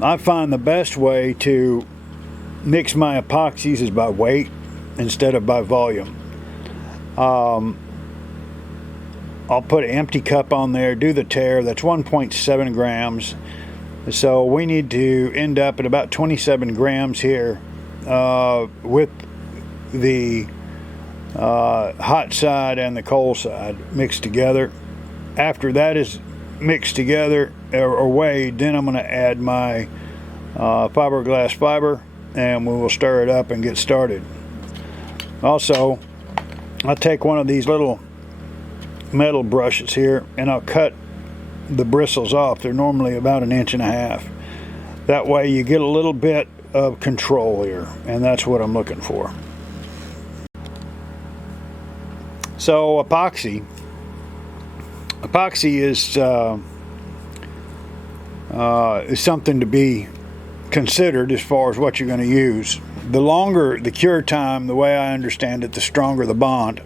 I find the best way to mix my epoxies is by weight instead of by volume. I'll put an empty cup on there, do the tare. That's 1.7 grams. So we need to end up at about 27 grams here with the hot side and the cold side mixed together. After that is mixed together or weighed, then I'm going to add my fiberglass fiber, and we will stir it up and get started. Also, I'll take one of these little metal brushes here and I'll cut the bristles off. They're normally about 1.5 inches. That way you get a little bit of control here, and that's what I'm looking for. So epoxy is something to be considered as far as what you're going to use. The longer the cure time, the way I understand it, the stronger the bond.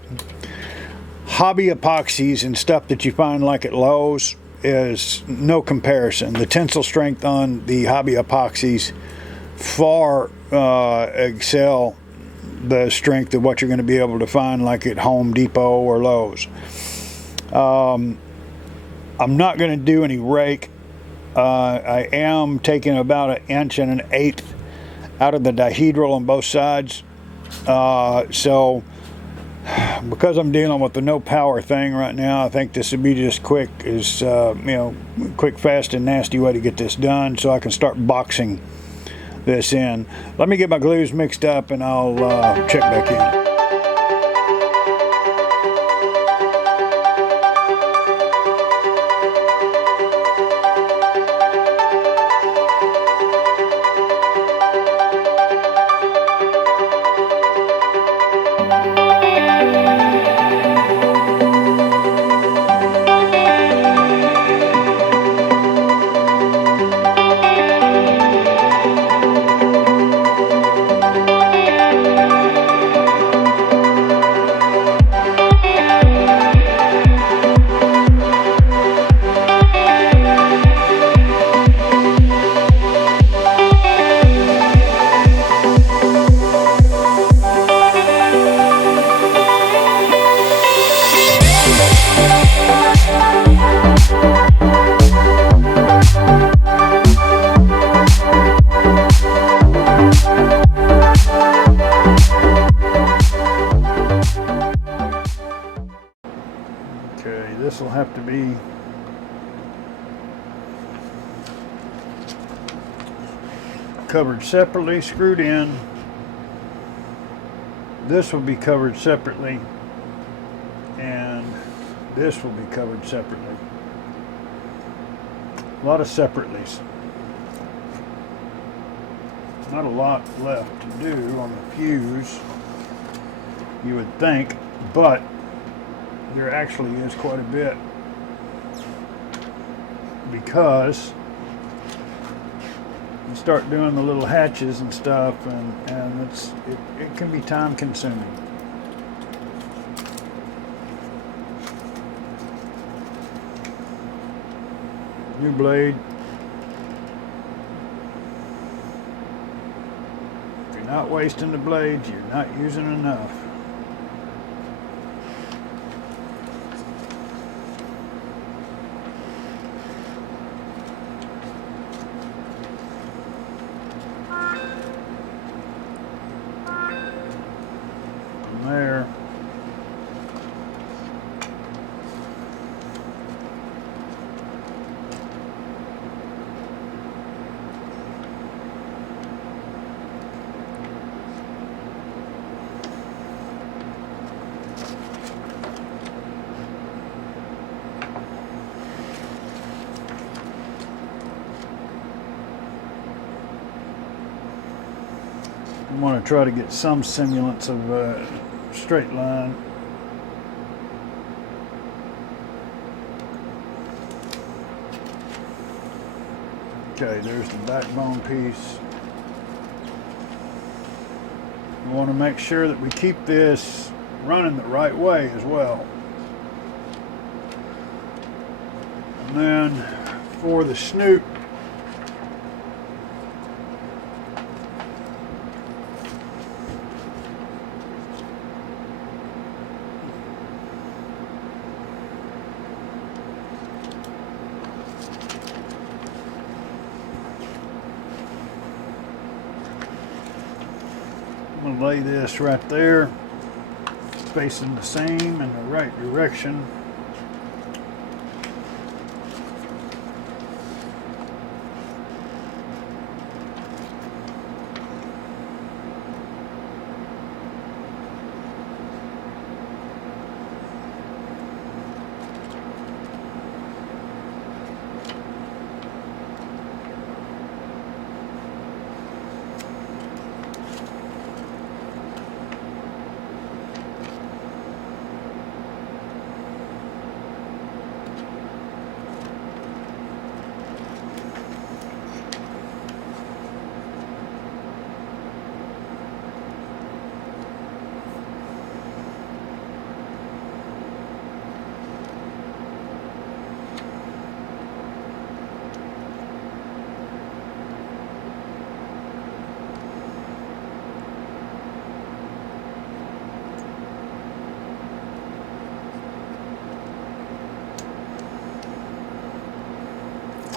Hobby epoxies and stuff that you find like at Lowe's is no comparison. The tensile strength on the hobby epoxies far excel the strength of what you're going to be able to find like at Home Depot or Lowe's. I'm not going to do any rake. I am taking about 1 1/8 inches out of the dihedral on both sides. So because I'm dealing with the no power thing right now, I think this would be just quick, quick, fast, and nasty way to get this done, so I can start boxing this in. Let me get my glues mixed up and I'll check back in. Okay, this will have to be covered separately, screwed in. This will be covered separately, and this will be covered separately. A lot of separately's. Not a lot left to do on the fuse, you would think, but there actually is quite a bit, because you start doing the little hatches and stuff, and it can be time consuming. New blade. If you're not wasting the blades, you're not using enough. There. I want to try to get some semblance of a straight line. Okay, there's the backbone piece. We want to make sure that we keep this running the right way as well. And then for the snoot, I'm gonna lay this right there, facing the same in the right direction.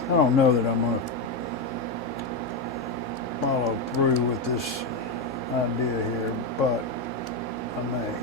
I don't know that I'm going to follow through with this idea here, but I may.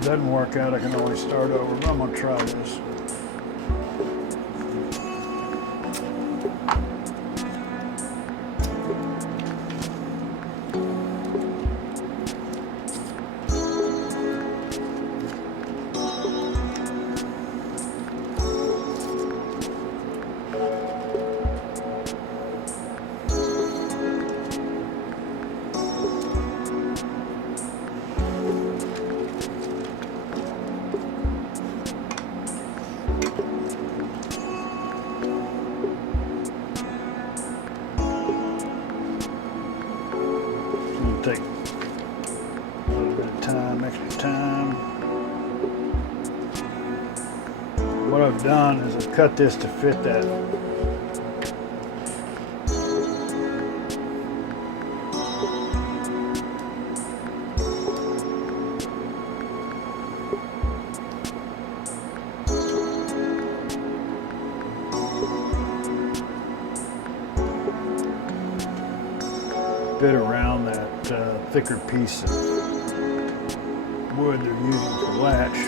Doesn't work out, I can always start over, but I'm going to try this. Take a little bit of time, extra time. What I've done is I've cut this to fit that. Bit around that thicker piece of wood they're using for latch.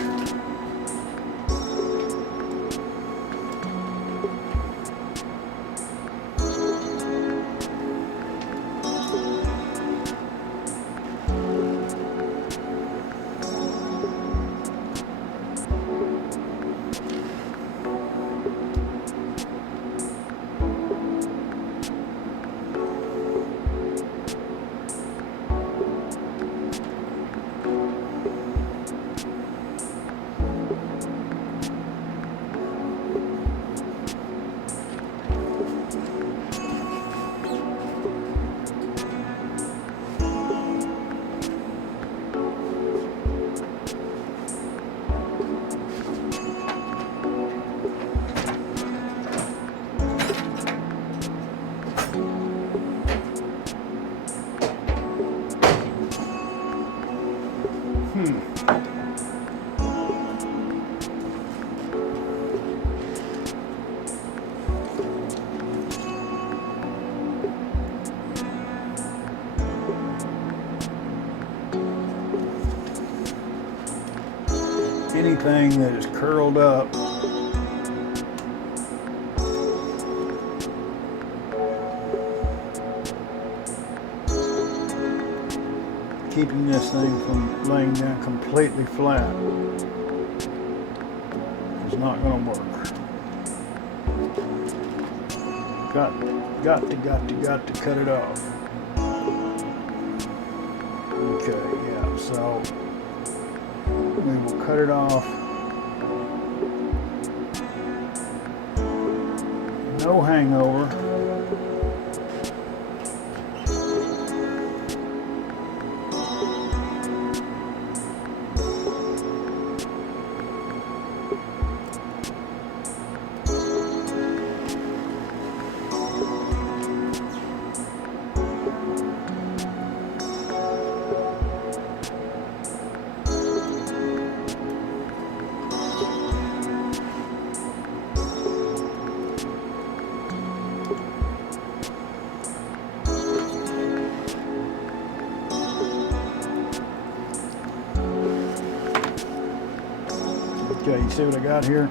Anything that is curled up keeping this thing from laying down completely flat is not going to work. Got to cut it off. Okay, yeah, so we will cut it off. No hangover. Okay, you see what I got here?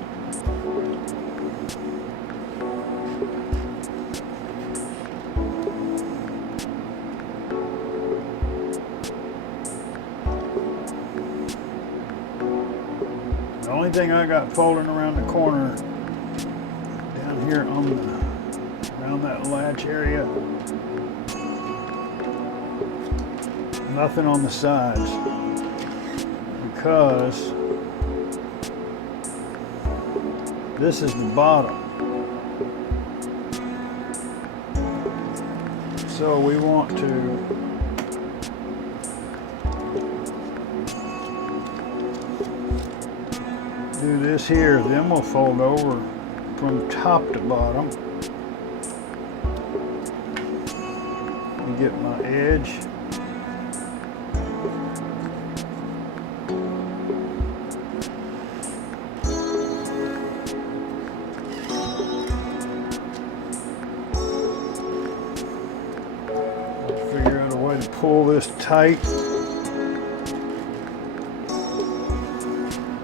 The only thing I got folding around the corner down here on around that latch area, nothing on the sides, because this is the bottom. So we want to do this here, then we'll fold over from top to bottom and get my edge. Pull this tight,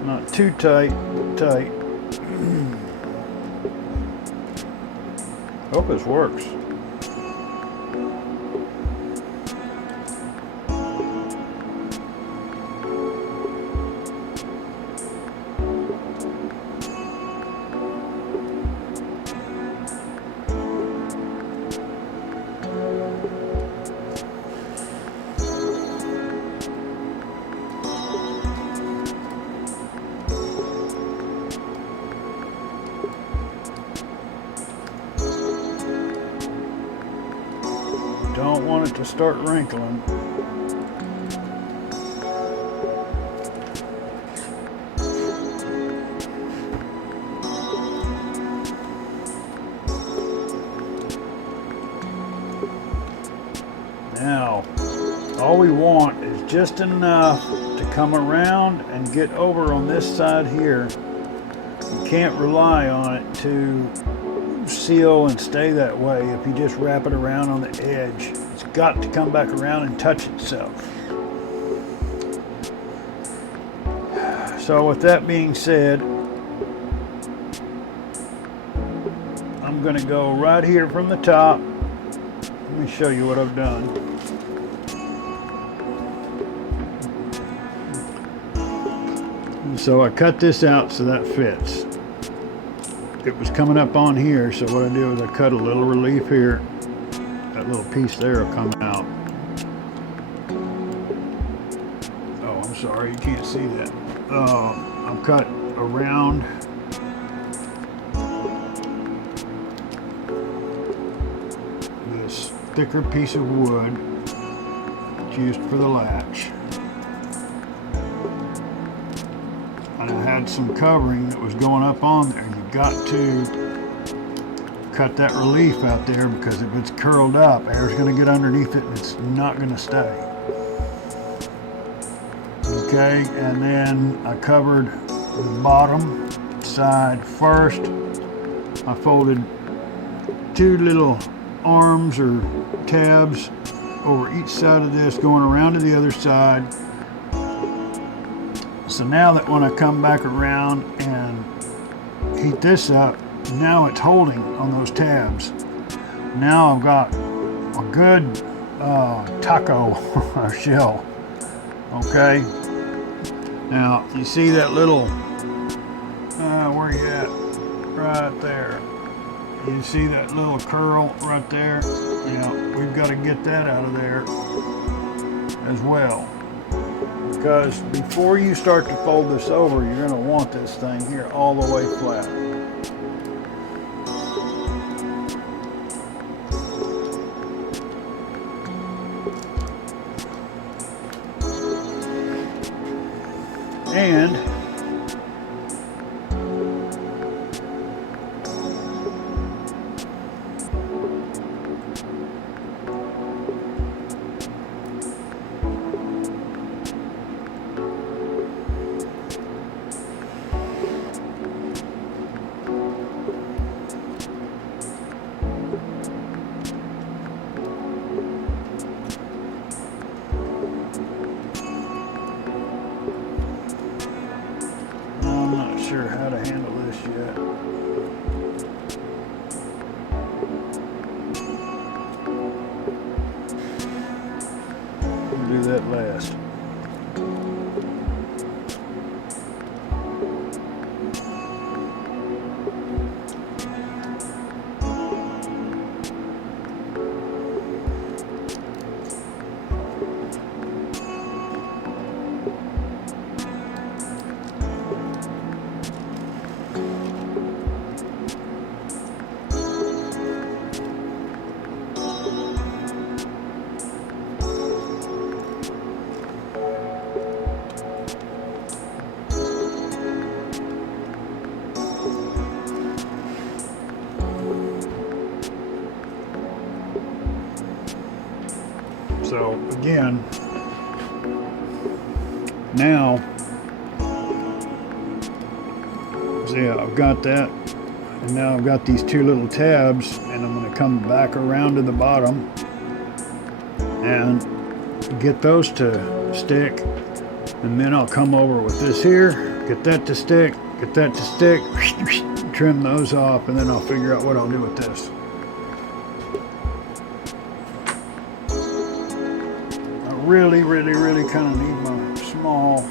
not too tight, tight. Hope this works. Don't want it to start wrinkling. Now, all we want is just enough to come around and get over on this side here. You can't rely on it to seal and stay that way if you just wrap it around on the edge. It's got to come back around and touch itself. So with that being said, I'm going to go right here from the top. Let me show you what I've done. And so I cut this out so that fits. It was coming up on here, so what I do is I cut a little relief here. That little piece there will come out. Oh, I'm sorry, you can't see that. I've cut around this thicker piece of wood. It's used for the latch. And I had some covering that was going up on there. You got to cut that relief out there, because if it's curled up, air's going to get underneath it and it's not going to stay. Okay, and then I covered the bottom side first. I folded two little arms or tabs over each side of this, going around to the other side. So now that when I come back around and heat this up, now it's holding on those tabs. Now I've got a good taco or shell Okay. Now you see that little, where you at? Right there. You see that little curl right there? Yeah, we've got to get that out of there as well. Because before you start to fold this over, you're going to want this thing here all the way flat. And sure how to handle this yet. We'll do that last. So again, now, see, I've got that, and now I've got these two little tabs, and I'm going to come back around to the bottom and get those to stick, and then I'll come over with this here, get that to stick, trim those off, and then I'll figure out what I'll do with this. Really kind of need my small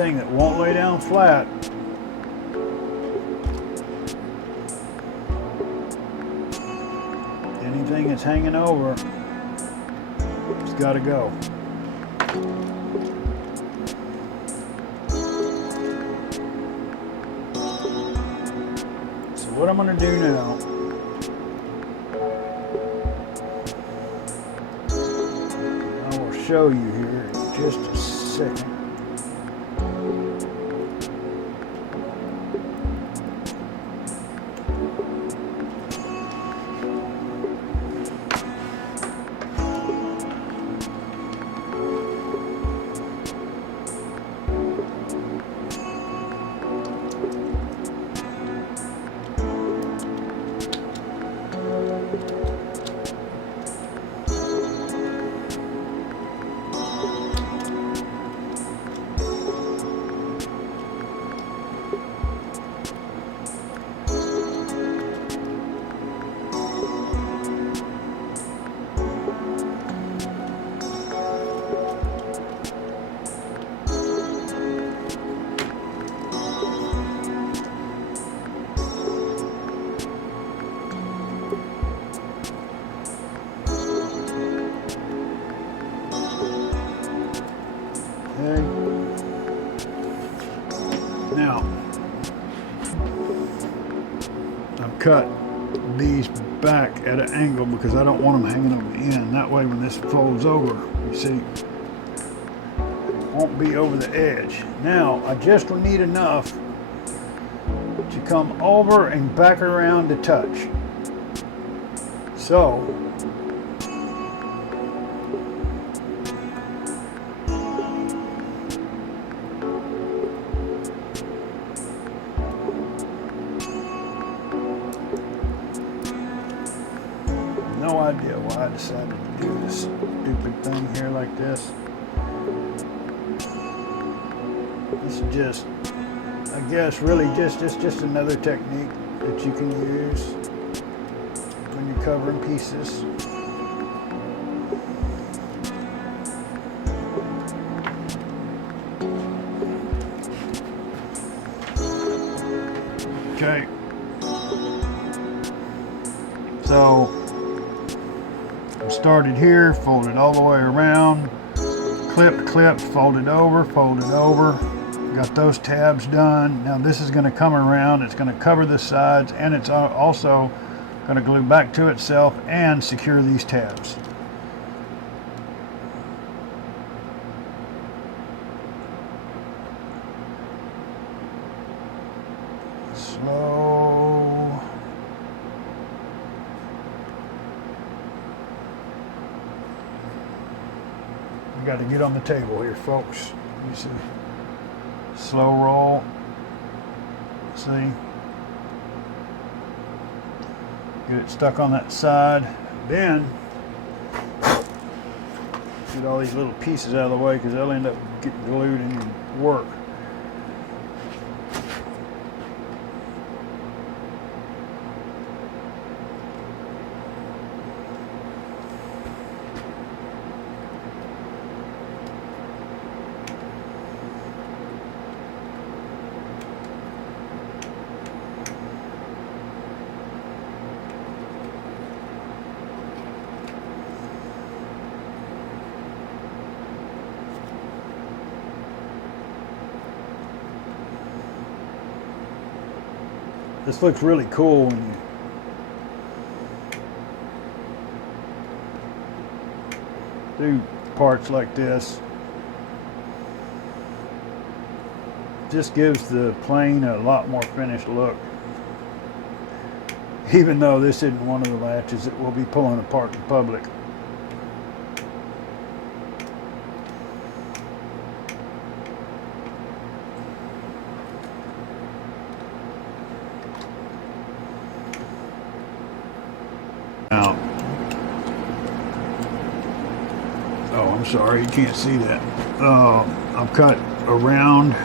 anything that won't lay down flat. Anything that's hanging over, it's got to go. So what I'm going to do now, I will show you here in just a second. cut these back at an angle because I don't want them hanging over the end. That way when this folds over, you see, it won't be over the edge. Now, I just need enough to come over and back around to touch. So, no idea why I decided to do this stupid thing here like this. This is just, I guess, really just another technique that you can use when you're covering pieces. Okay. So, started here, folded all the way around, clipped, folded over, got those tabs done. Now this is going to come around, it's going to cover the sides, and it's also going to glue back to itself and secure these tabs. Slow. We got to get on the table here, folks. You see, slow roll. See, get it stuck on that side. Then get all these little pieces out of the way because they'll end up getting glued in your work. This looks really cool when you do parts like this. Just gives the plane a lot more finished look. Even though this isn't one of the latches that we'll be pulling apart in public. Now, oh, I'm sorry, you can't see that. I've cut around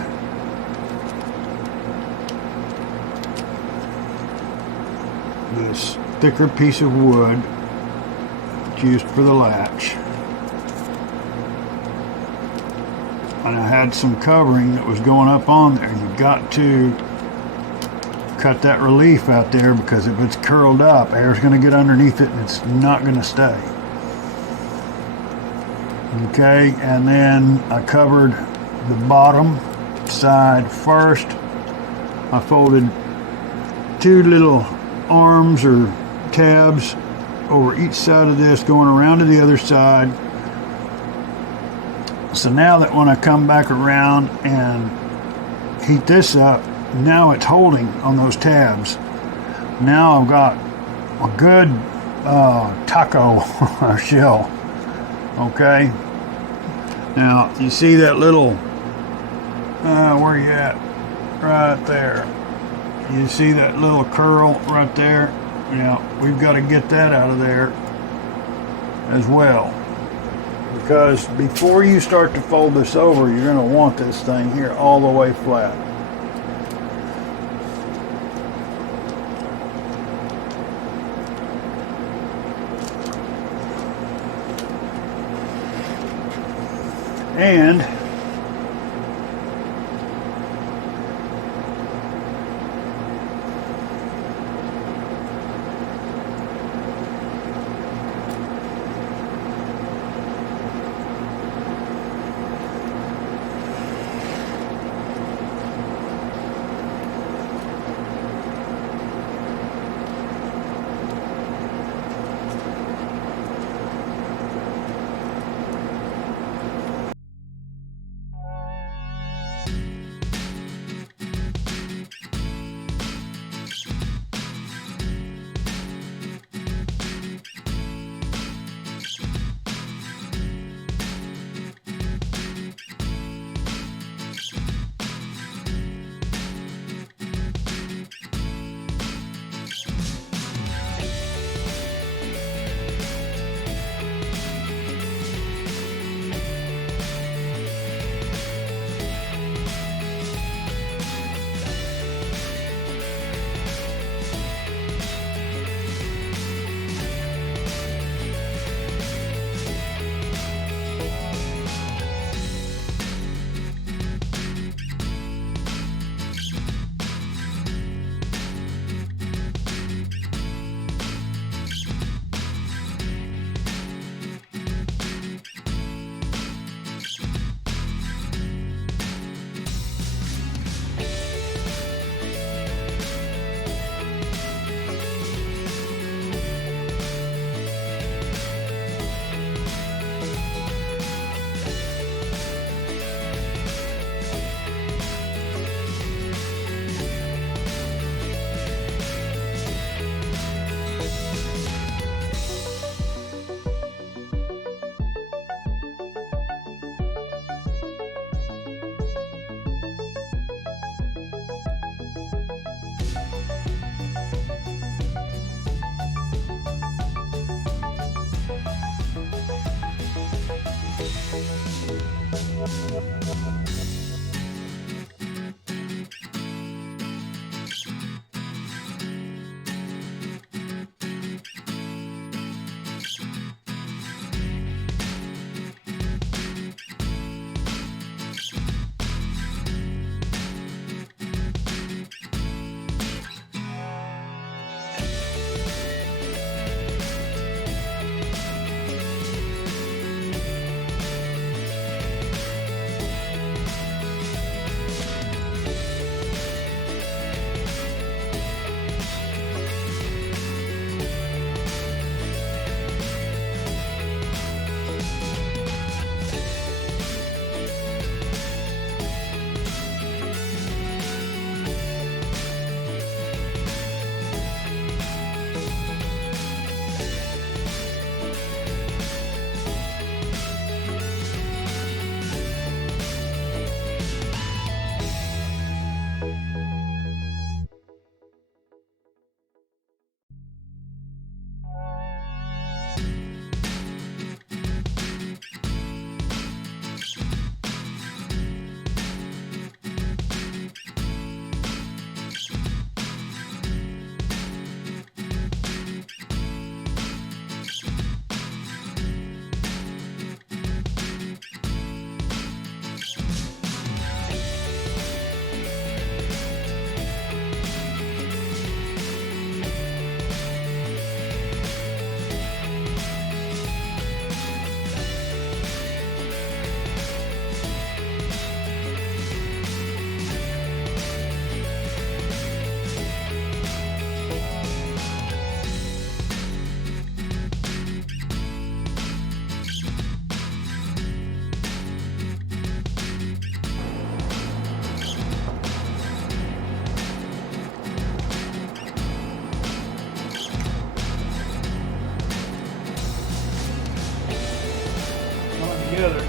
this thicker piece of wood that's used for the latch. And I had some covering that was going up on there. You've got to cut that relief out there because if it's curled up, air's going to get underneath it and it's not going to stay. Okay, and then I covered the bottom side first. I folded two little arms or tabs over each side of this going around to the other side. So now that when I come back around and heat this up, now it's holding on those tabs. Now I've got a good taco shell. Okay. Now you see that little, where you at? Right there. You see that little curl right there? Yeah, we've got to get that out of there as well. Because before you start to fold this over, you're going to want this thing here all the way flat. And together.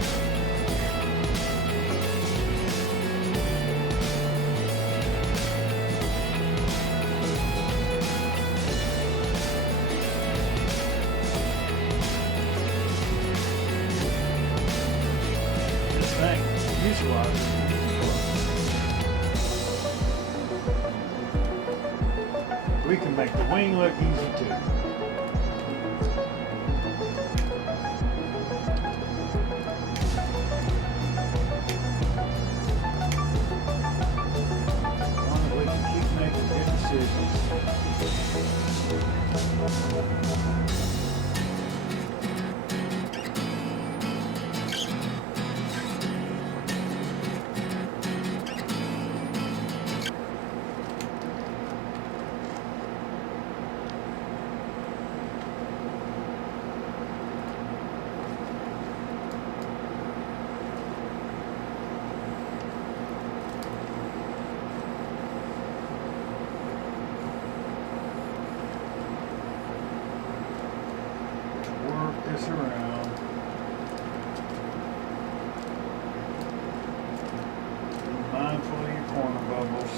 This thing, fuselage. We can make the wing look easy too. As long as we can keep making good decisions. Work this around. Be mindful of your corner bubbles.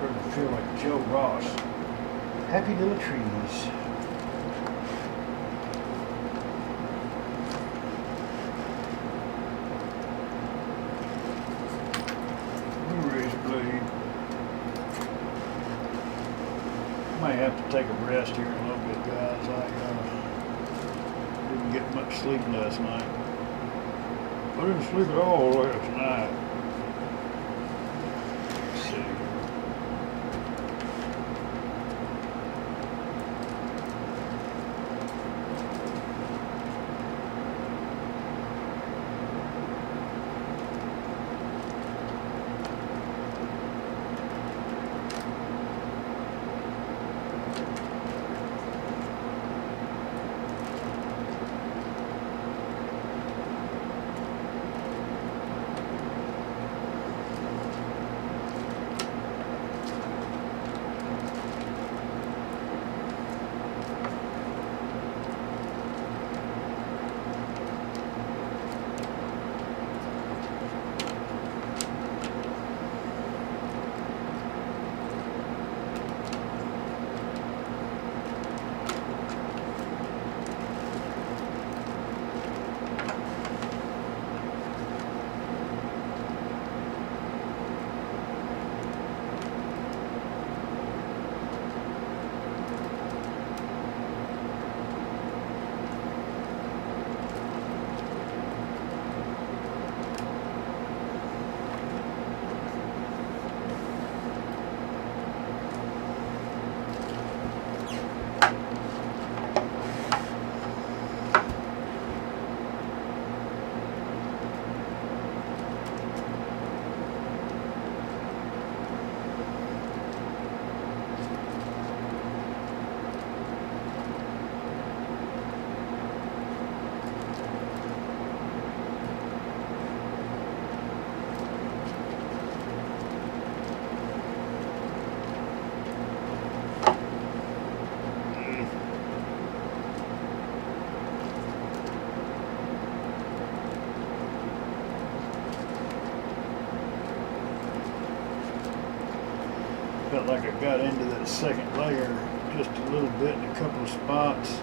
Starting to feel like Joe Ross. Happy little trees. Razor blade. Might have to take a rest here in a little bit, guys. I didn't get much sleep last night. I didn't sleep at all last night. Let's see. Felt like I got into that second layer just a little bit in a couple of spots.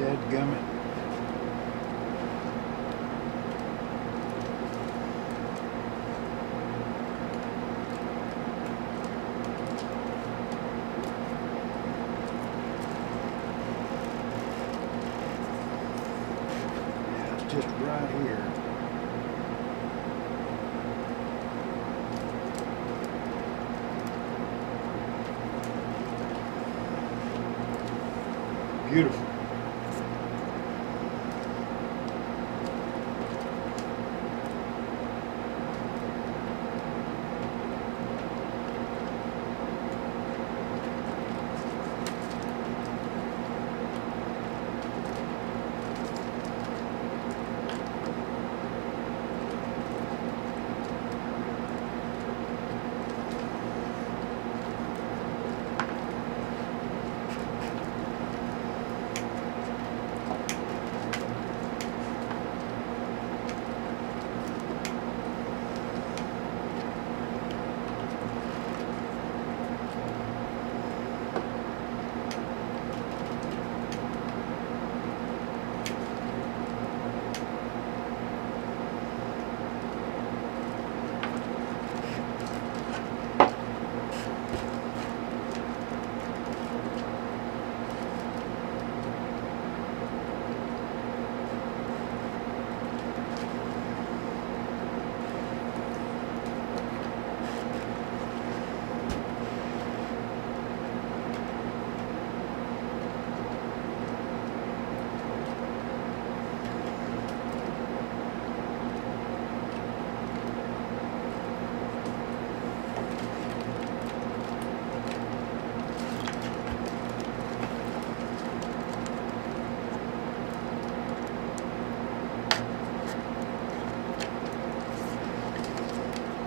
Dadgummit. Beautiful.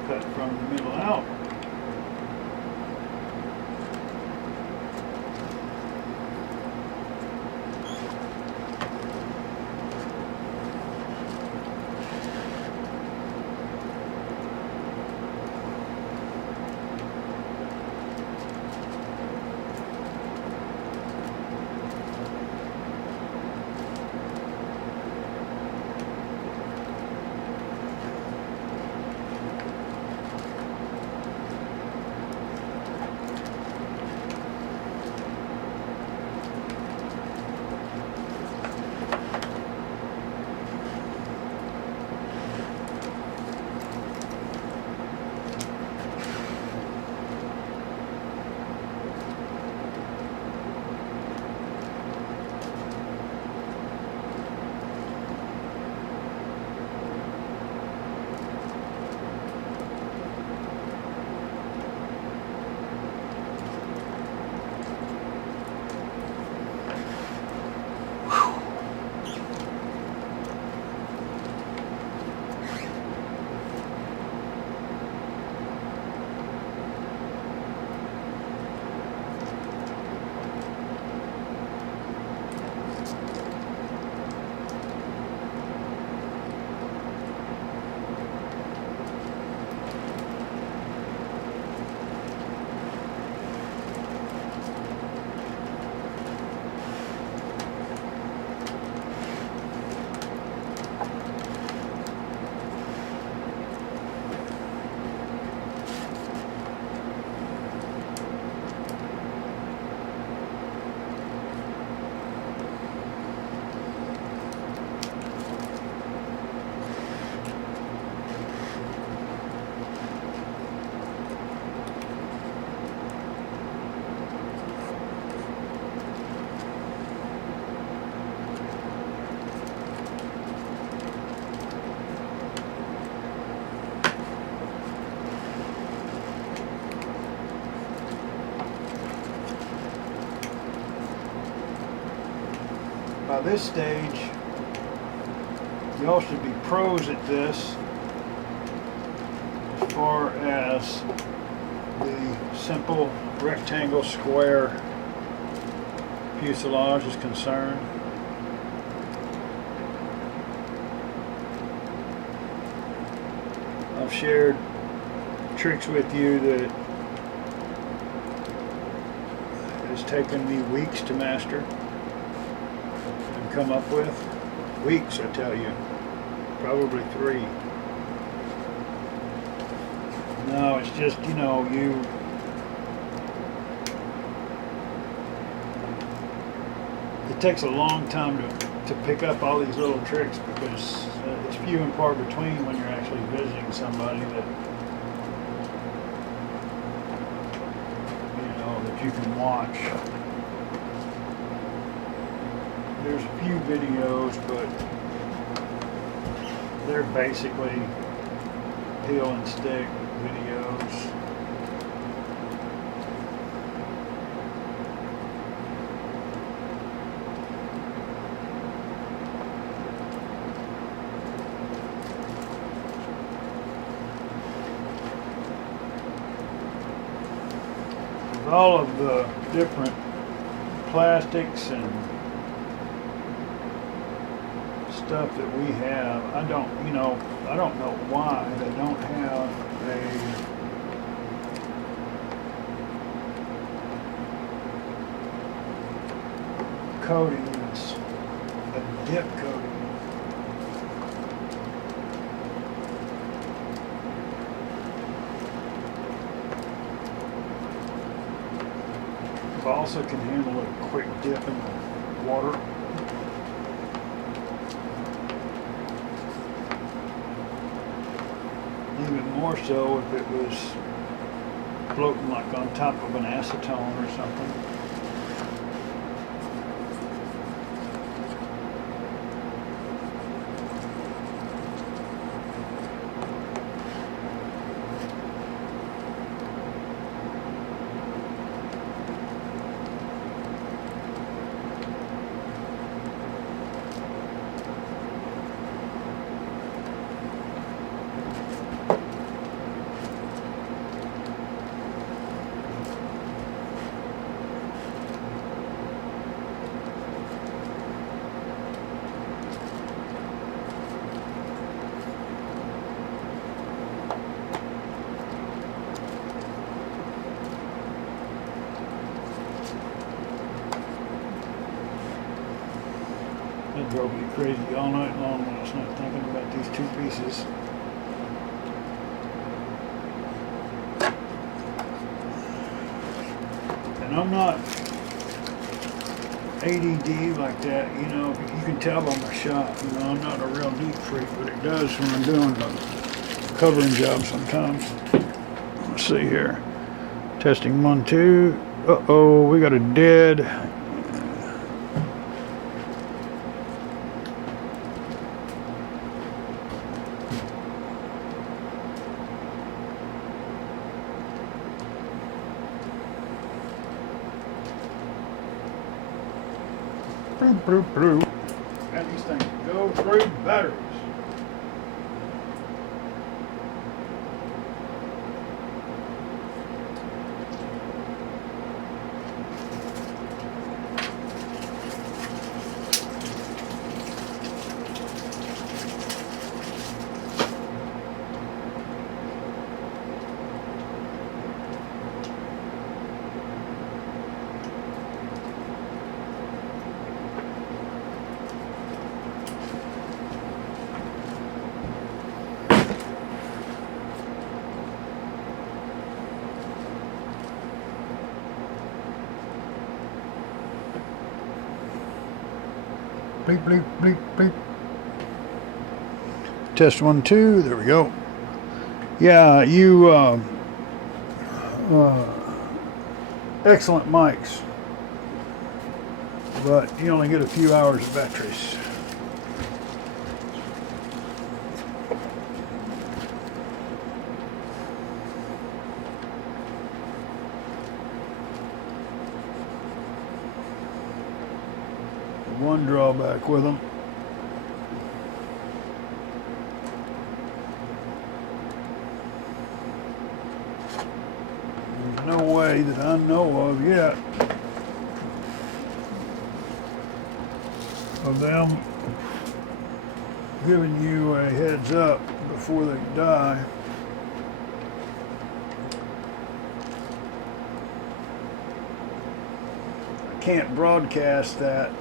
Cut from the middle out. By this stage, y'all should be pros at this as far as the simple rectangle square fuselage is concerned. I've shared tricks with you that has taken me weeks to master and come up with. Weeks, I tell you. Probably 3. No, it's just, you know, it takes a long time to pick up all these little tricks, because it's few and far between when you're actually visiting somebody that, you know, that you can watch there's a few videos, but they're basically peel and stick videos. With all of the different plastics and stuff that we have, I don't know why they don't have a coating that's a dip coating. It also can handle a quick dip in the water. Even more so if it was floating like on top of an acetone or something. It drove me crazy all night long when I was not thinking about these two pieces. And I'm not ADD like that, you can tell by my shot, I'm not a real neat freak, but it does when I'm doing the covering job sometimes. Let's see here. Testing 1, 2. Uh-oh, we got a dead. And these things go through batteries. Bleep, bleep, bleep, bleep. Test 1, 2. There we go. Yeah, excellent mics, but you only get a few hours of batteries. One drawback with them. There's no way that I know of yet of them giving you a heads up before they die. Can't broadcast that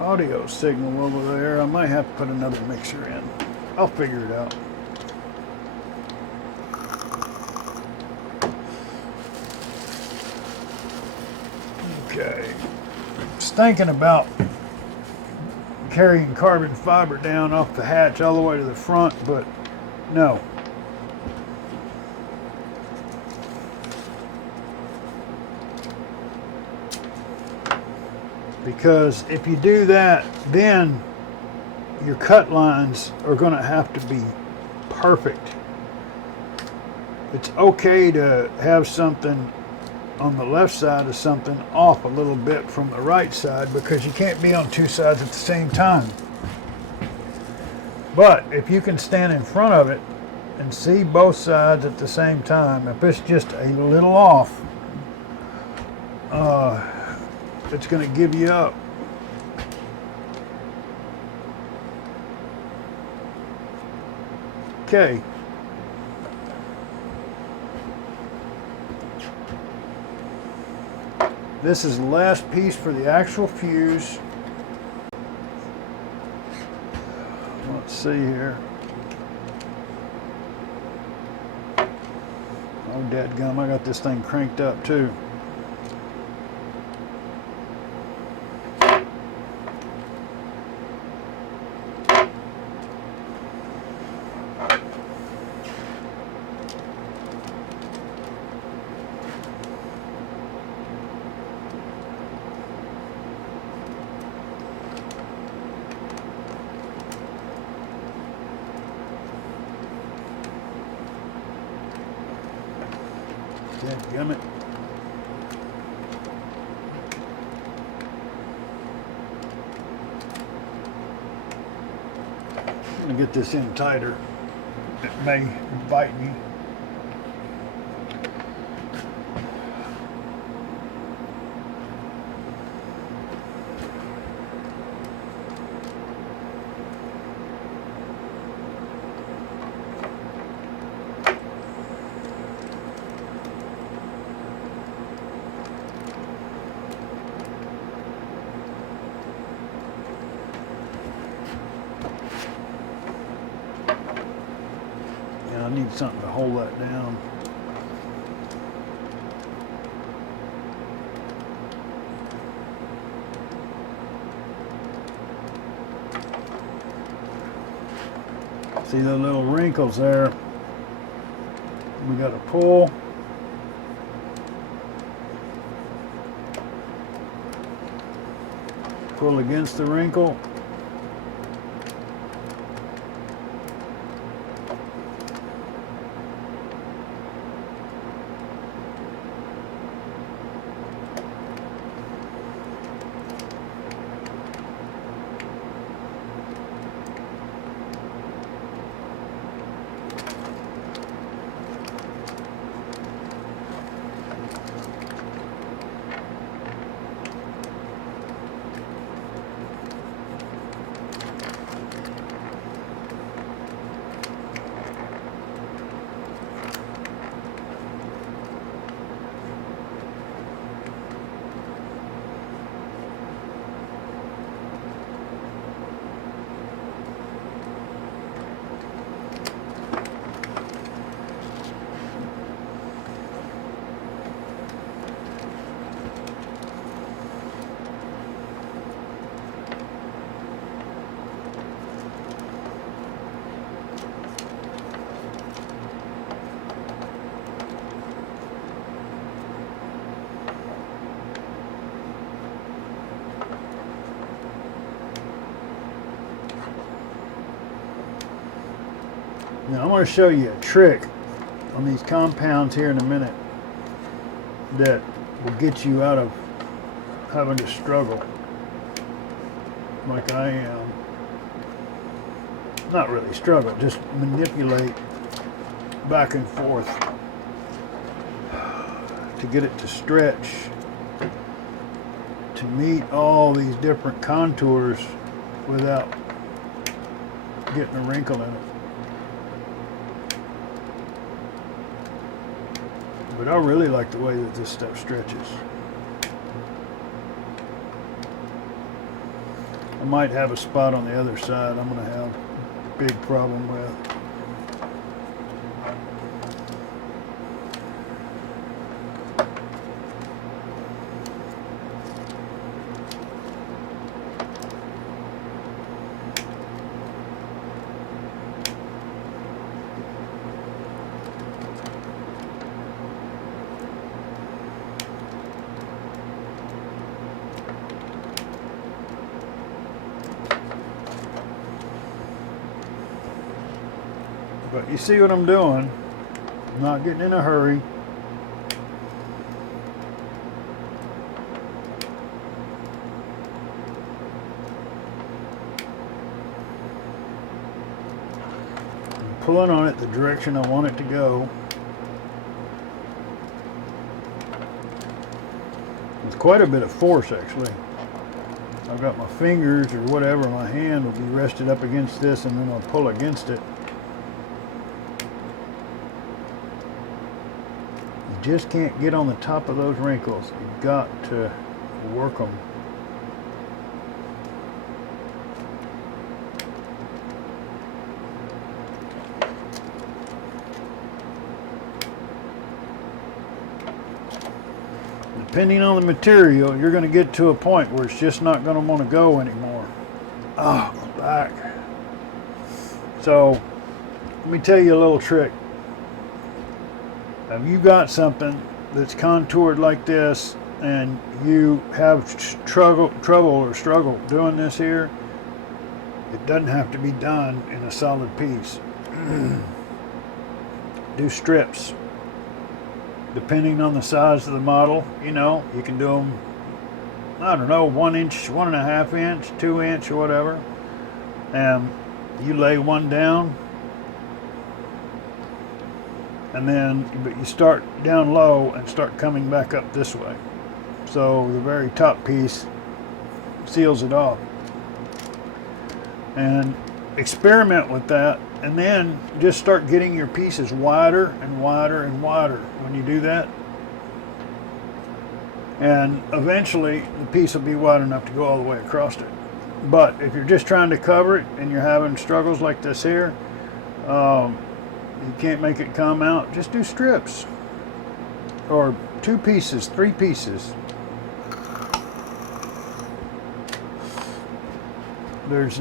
audio signal over there. I might have to put another mixer in. I'll figure it out. Okay. Just thinking about carrying carbon fiber down off the hatch all the way to the front, but no. because if you do that, then your cut lines are going to have to be perfect. It's okay to have something on the left side of something off a little bit from the right side, because you can't be on two sides at the same time. But if you can stand in front of it and see both sides at the same time, if it's just a little off, it's going to give you up. Okay. This is the last piece for the actual fuse. Let's see here. Oh, dadgum, I got this thing cranked up too. Dadgummit. I'm going to get this in tighter. It may bite me. I need something to hold that down. See the little wrinkles there? We got to pull. Pull against the wrinkle. Now I'm going to show you a trick on these compounds here in a minute that will get you out of having to struggle like I am. Not really struggle, just manipulate back and forth to get it to stretch, to meet all these different contours without getting a wrinkle in it. But I really like the way that this stuff stretches. I might have a spot on the other side I'm going to have a big problem with. But you see what I'm doing. I'm not getting in a hurry. I'm pulling on it the direction I want it to go. With quite a bit of force, actually. I've got my fingers or whatever, my hand will be rested up against this, and then I'll pull against it. You just can't get on the top of those wrinkles. You've got to work them. Depending on the material, you're going to get to a point where it's just not going to want to go anymore. Oh, my back. So, let me tell you a little trick. If you got something that's contoured like this and you have trouble doing this here, it doesn't have to be done in a solid piece. Do strips. Depending on the size of the model, you know, you can do them, I don't know, 1 inch, 1.5 inch, 2 inch, or whatever. And you lay one down, and then, but you start down low and start coming back up this way. So the very top piece seals it off. And experiment with that, and then just start getting your pieces wider and wider and wider when you do that. And eventually the piece will be wide enough to go all the way across it. But if you're just trying to cover it and you're having struggles like this here, you can't make it come out, just do strips. Or 2 pieces, 3 pieces. There's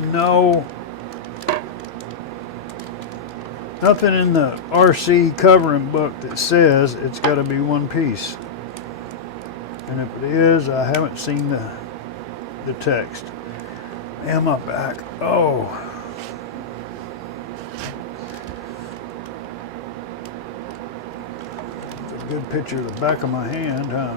nothing in the RC covering book that says it's got to be 1 piece. And if it is, I haven't seen the text. And my back. Oh. It's a good picture of the back of my hand, huh?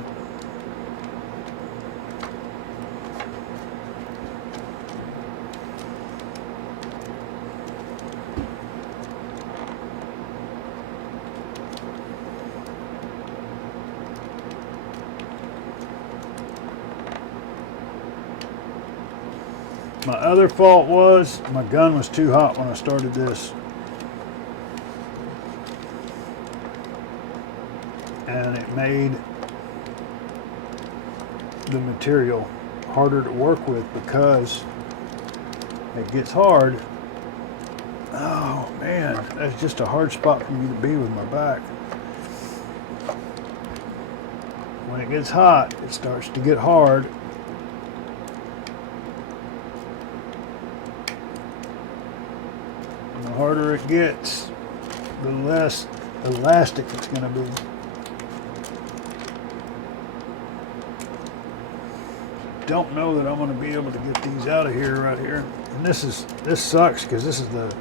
My other fault was my gun was too hot when I started this. And it made the material harder to work with because it gets hard. Oh man, that's just a hard spot for me to be with my back. When it gets hot, it starts to get hard. The harder it gets, the less elastic it's going to be. Don't know that I'm going to be able to get these out of here right here. And this sucks because this is the,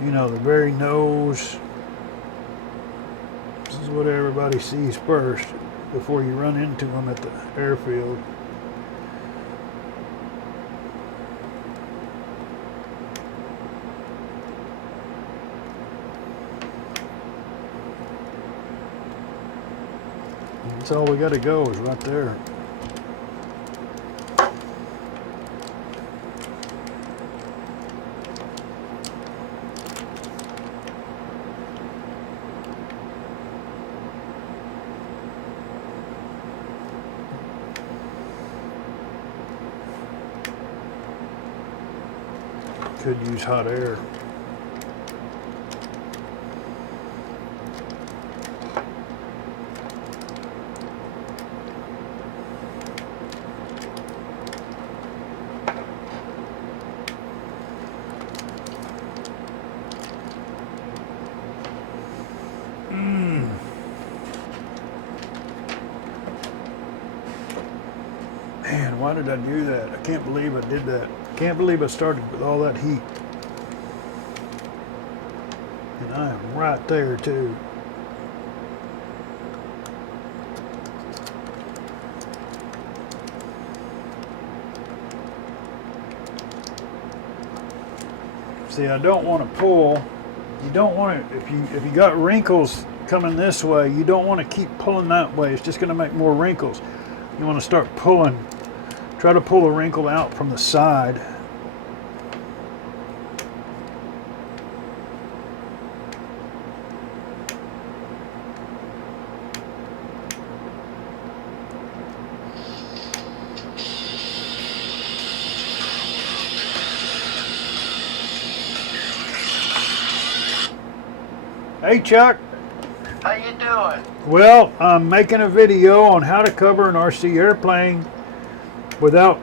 you know, the very nose. This is what everybody sees first before you run into them at the airfield. That's all we got to go is right there. Could use hot air. Man, why did I do that? I can't believe I did that. Can't believe I started with all that heat. right there too. See, I don't want to pull. You don't want to, if you got wrinkles coming this way, you don't want to keep pulling that way. It's just going to make more wrinkles. You want to start pulling. Try to pull the wrinkle out from the side. Hey Chuck. How you doing? Well, I'm making a video on how to cover an RC airplane without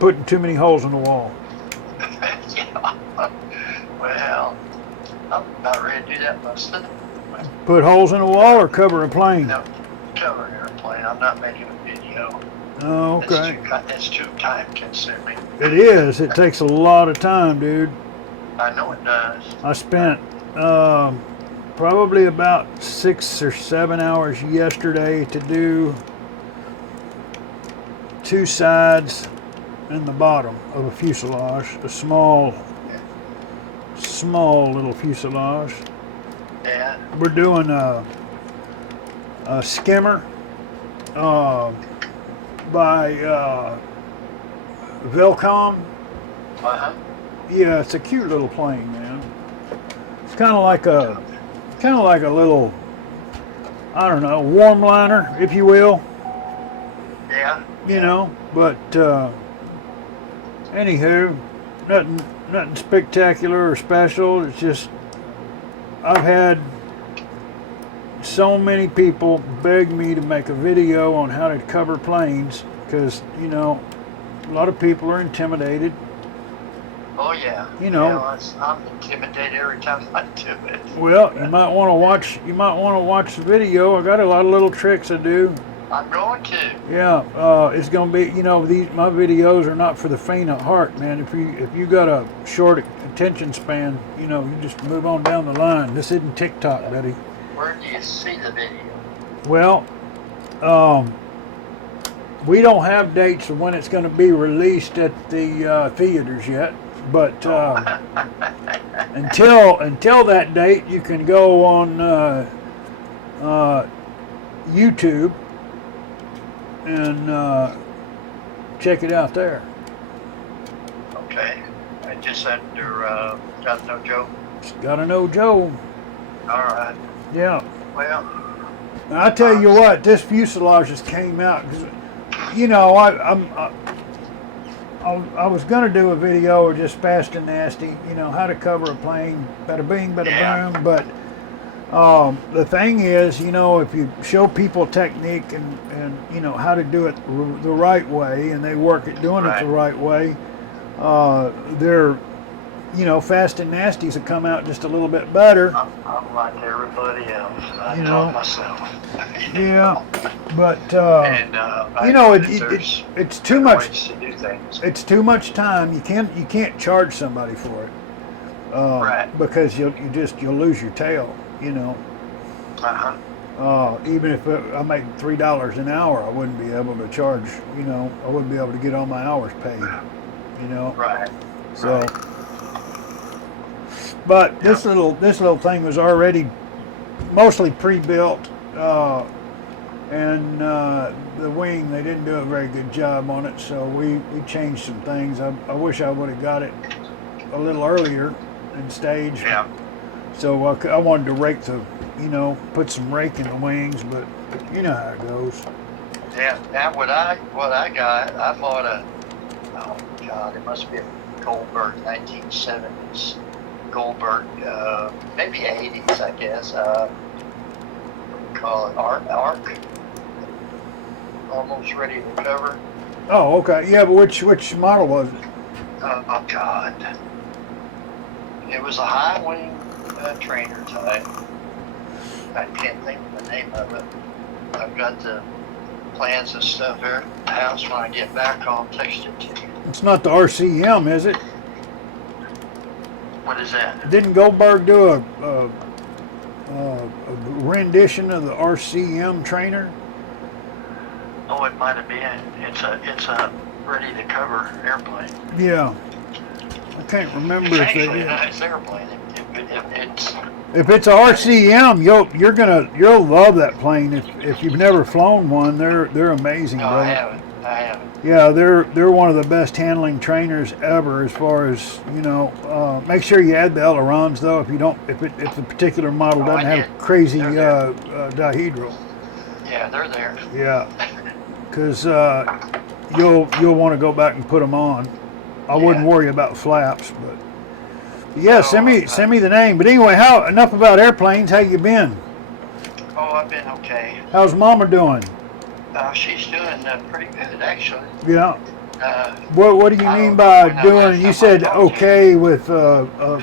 putting too many holes in the wall. Yeah. Well, I'm about ready to do that myself. Put holes in the wall or cover a plane? No, cover an airplane. I'm not making a video. Oh, okay. It's too time consuming. It is. It takes a lot of time, dude. I know it does. I spent probably about 6 or 7 hours yesterday to do 2 sides and the bottom of a fuselage, a small little fuselage. Yeah. We're doing a skimmer by Velcom. Uh-huh. Yeah, it's a cute little plane, man. It's kind of like a little, I don't know, warm liner, if you will. Yeah. You know, but anywho, nothing spectacular or special. It's just I've had so many people beg me to make a video on how to cover planes because, you know, a lot of people are intimidated. Oh yeah. You know. Yeah, I'm intimidated every time I do it. Well, you might want to watch the video. I got a lot of little tricks I do. I'm going to. Yeah, it's gonna be, you know, my videos are not for the faint of heart, man. If you got a short attention span, you know, you just move on down the line. This isn't TikTok, buddy. Where do you see the video? Well, we don't have dates of when it's going to be released at the theaters yet, but until that date, you can go on YouTube and check it out there. Okay. I just under Gotta Know Joe. Gotta Know Joe. All right. Yeah. Well. Now, I tell you what, this fuselage just came out because, you know, I was gonna do a video just fast and nasty, you know, how to cover a plane, bada bing, bada boom, but the thing is, you know, if you show people technique and you know how to do it the right way, and they work at doing it the right way, they're, you know, fast and nasties will come out just a little bit better. I'm like everybody else. I you taught know. myself. Yeah, but you know, it's too much. To do things. It's too much time. You can't charge somebody for it, because you'll lose your tail. You know. Even if I made $3 an hour, I wouldn't be able to charge. You know, I wouldn't be able to get all my hours paid. You know. Right. So. But this little thing was already mostly pre-built, and the wing, they didn't do a very good job on it, so we changed some things. I wish I would have got it a little earlier in stage. Yeah. So I wanted to rake put some rake in the wings, but you know how it goes. Yeah. Now what I got, I bought oh God, it must be a Goldberg 1970s. Goldberg, maybe 80s, I guess. Call it Arc. Almost ready to cover. Oh, okay. Yeah, but which model was it? Oh God. It was a high wing trainer type. I can't think of the name of it. I've got the plans and stuff here at the house. When I get back, I'll text it to you. It's not the RCM, is it? What is that? Didn't Goldberg do a rendition of the RCM trainer? Oh, it might have been. It's a ready to cover airplane. Yeah. I can't remember It's if they actually did. a nice airplane. If it's a RCM, you'll love that plane. If you've never flown one, they're amazing, No, brother. I haven't. Yeah, they're one of the best handling trainers ever. As far as make sure you add the ailerons though. If you don't, if the particular model doesn't I have did. crazy They're dihedral. Yeah, they're there. Yeah, because you'll want to go back and put them on. I wouldn't worry about flaps, but yeah, send me the name. But anyway, enough about airplanes. How you been? Oh, I've been okay. How's Mama doing? She's doing pretty good, actually. Yeah. Uh, What do you I mean don't by know when the doing? last You time I said talked to you. okay with a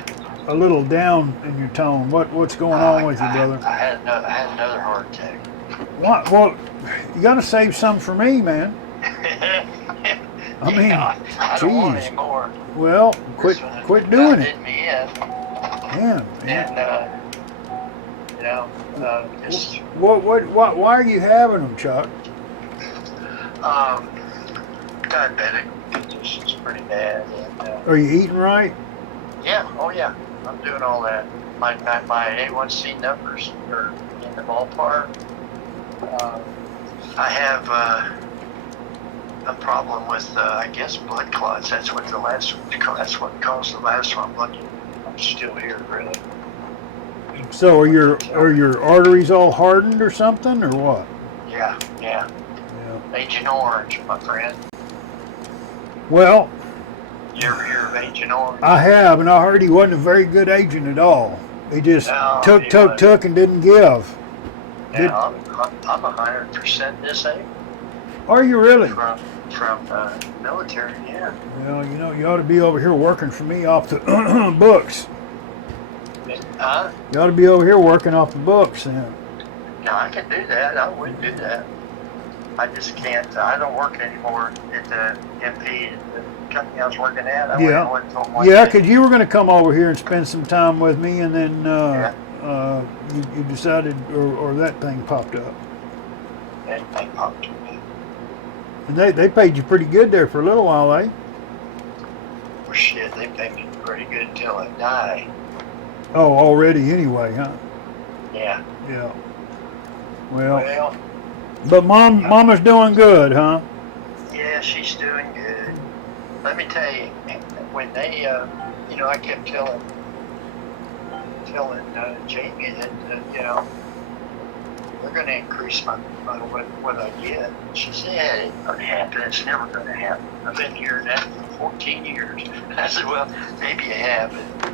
little down in your tone. What's going on with you, brother? I had another heart attack. What? Well, you got to save some for me, man. I mean, I don't want geez. any more. Well, quit doing it. Did me in, Man. and just Why are you having them, Chuck? diabetic condition's pretty bad. And, Are you eating right? yeah, oh yeah, I'm doing all that. My A1C numbers are in the ballpark. I have a problem with I guess blood clots. That's what caused the last one. I'm still here, really. So are your arteries all hardened or something, or what? Yeah. Yeah. Agent Orange, my friend. Well, You ever hear of Agent Orange? I have, and I heard he wasn't a very good agent at all. He just No, took, he and didn't give. Yeah, I'm 100% disabled Are you really? from military. Yeah. Well, you ought to be over here working for me off the books. You ought to be over here working off the books then. No, I can do that. I would do that. I just can't. I don't work anymore at the MP, the company I was working at. I went to one Yeah, day. because you were going to come over here and spend some time with me, and then you decided, or that thing popped up. And they popped up. And they paid you pretty good there for a little while, eh? Well, shit, they paid me pretty good until I die. Oh, already anyway, huh? Yeah. Yeah. Well, Well, but Mama's doing good, huh? yeah, she's doing good. Let me tell you, when they, I kept telling Jamie that, they're going to increase what I get. She said, yeah, it ain't going to happen. It's never going to happen. I've been hearing that for 14 years. I said, well, maybe you have, but,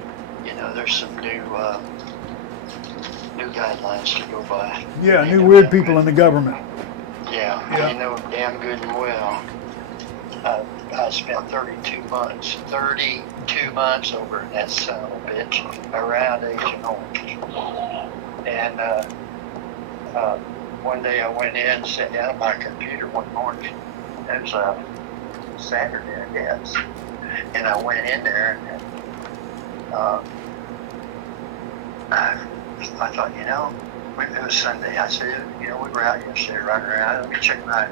there's some new guidelines to go by. Yeah, new weird people in the government. Yeah, you know damn good and well. I spent 32 months over in that son of a bitch around Agent Orange. And one day I went in and sat down at my computer one morning. It was a Saturday, I guess. And I went in there and I thought, it was Sunday. I said, we were out yesterday running around. Let me check my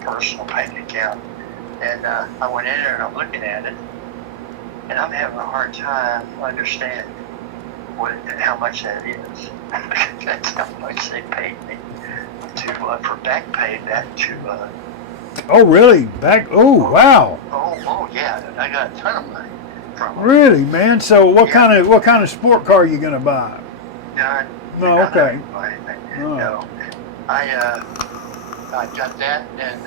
personal bank account. And I went in there and I'm looking at it. And I'm having a hard time understanding how much that is. That's how much they paid me for back pay back to. Oh, really? Back? Oh, wow. Oh, yeah. I got a ton of money from them. Really, man? So what kind of sport car are you gonna buy? No, okay. No, I got that, and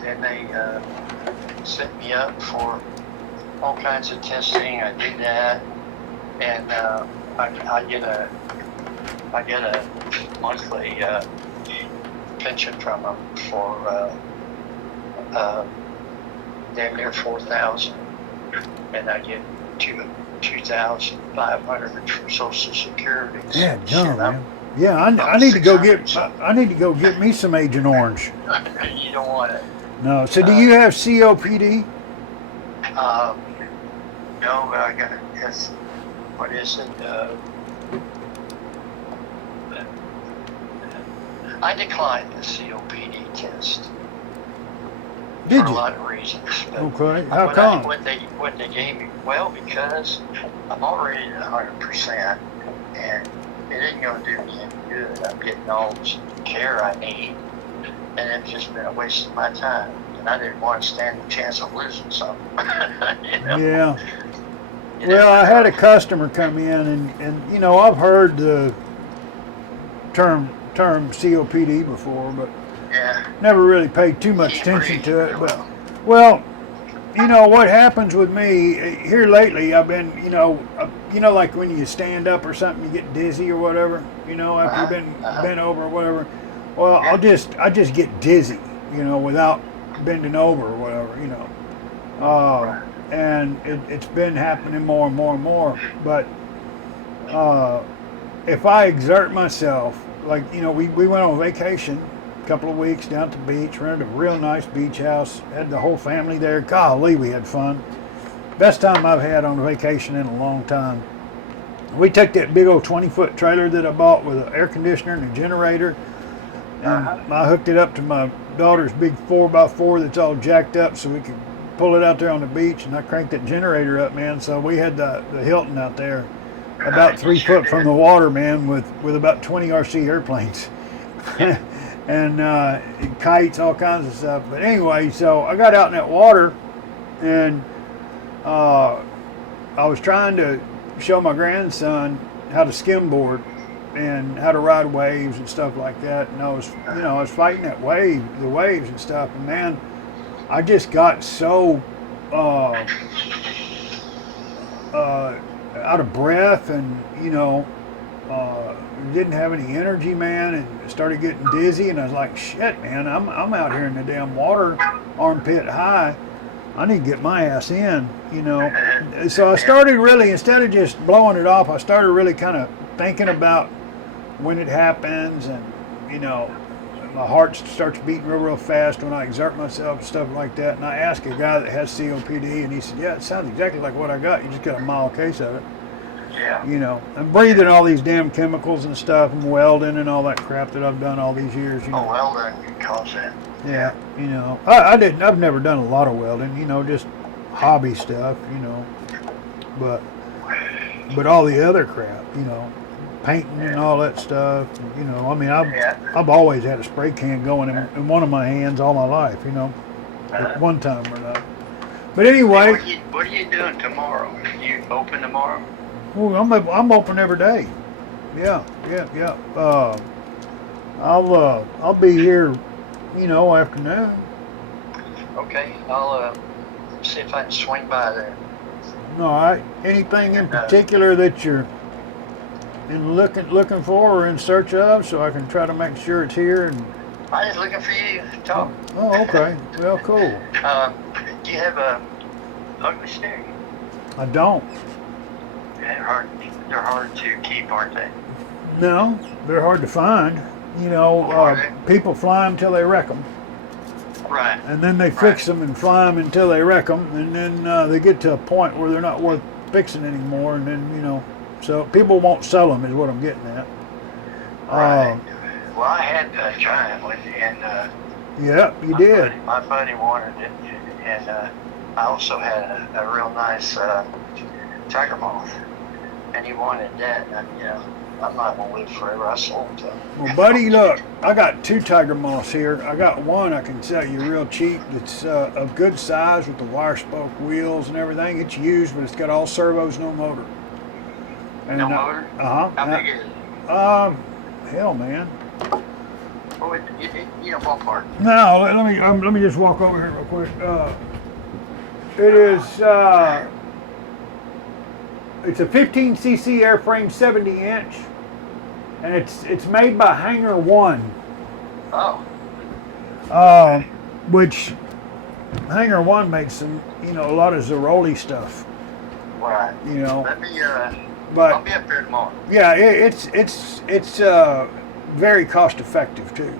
then they set me up for all kinds of testing. I did that, and I get a monthly pension from them for damn near $4,000, and I get $2,500 for Social Security. Yeah, dumb, man. Yeah, I need to go get me some Agent Orange. You don't want it. No. So do you have COPD? No, but I got it's what is it? I declined the COPD test Did for a you? lot of reasons. But Okay. How come? what they gave me? Well, because I'm already at 100%, and it isn't going to do me any good. I'm getting all this care I need, and it's just been a waste of my time. And I didn't want to stand the chance of losing something. You know? Yeah. You Well, I never had a know. customer come in, and you know, I've heard the term COPD before, but Yeah. never really paid too much He attention breathed to it. real But well. well, you know what happens with me here lately? I've been, like when you stand up or something, you get dizzy or whatever. You know, after you've been bent over or whatever. Well, Yeah. I just get dizzy, without bending over or whatever. Right. And it's been happening more and more and more. But uh, if I exert myself, like we went on vacation a couple of weeks down at the beach, rented a real nice beach house, had the whole family there. Golly, we had fun. Best time I've had on a vacation in a long time. We took that big old 20-foot trailer that I bought with an air conditioner and a generator, and I hooked it up to my daughter's big 4x4 that's all jacked up so we could pull it out there on the beach, and I cranked that generator up, man. So we had the Hilton out there about 3 foot from the water, man, with about 20 RC airplanes and kites, all kinds of stuff. But anyway, so I got out in that water, and I was trying to show my grandson how to skimboard and how to ride waves and stuff like that. And I was fighting the waves and stuff. And man, I just got so out of breath, and didn't have any energy, man, and started getting dizzy. And I was like, shit, man, I'm out here in the damn water, armpit high. I need to get my ass in, So I started really, instead of just blowing it off, I started really kind of thinking about when it happens, and my heart starts beating real fast when I exert myself and stuff like that. And I asked a guy that has COPD, and he said, yeah, it sounds exactly like what I got. You just got a mild case of it. Yeah. I'm breathing all these damn chemicals and stuff, and welding and all that crap that I've done all these years. Oh, well, then you cause that. Yeah, I've never done a lot of welding, just hobby stuff, but all the other crap, painting and all that stuff, I've always had a spray can going in one of my hands all my life, at one time or another. But anyway, what are you doing tomorrow? You open tomorrow? well, I'm open every day. Yeah. I'll be here, afternoon. Okay, I'll see if I can swing by there. All right. Anything in particular that you're looking for or in search of, so I can try to make sure it's here? And I was looking for you, Tom. oh, okay. Well, cool. Do you have a ugly snake? I don't. They're hard to keep, aren't they? No, they're hard to find. People fly them till they wreck them. Right. And then they fix them and fly them until they wreck them, and then they get to a point where they're not worth fixing anymore, and then so people won't sell them is what I'm getting at. Right. Well, I had a giant one, and yeah, you did. My buddy wanted it, and I also had a real nice tiger moth, and he wanted that, and I'm not gonna live forever. I sold it to him. Well, buddy, look, I got 2 tiger moths here. I got one I can sell you real cheap. It's a good size with the wire spoke wheels and everything. It's used, but it's got all servos, no motor. And, No motor? How big is it? Hell, man. Oh, ballpark. Now let me just walk over here real quick. It is it's a 15cc airframe, 70-inch, and it's made by Hangar One. Oh. Which Hangar One makes some, a lot of Zeroli stuff. Right. Let me. But I'll be up there tomorrow. yeah, it's very cost effective too.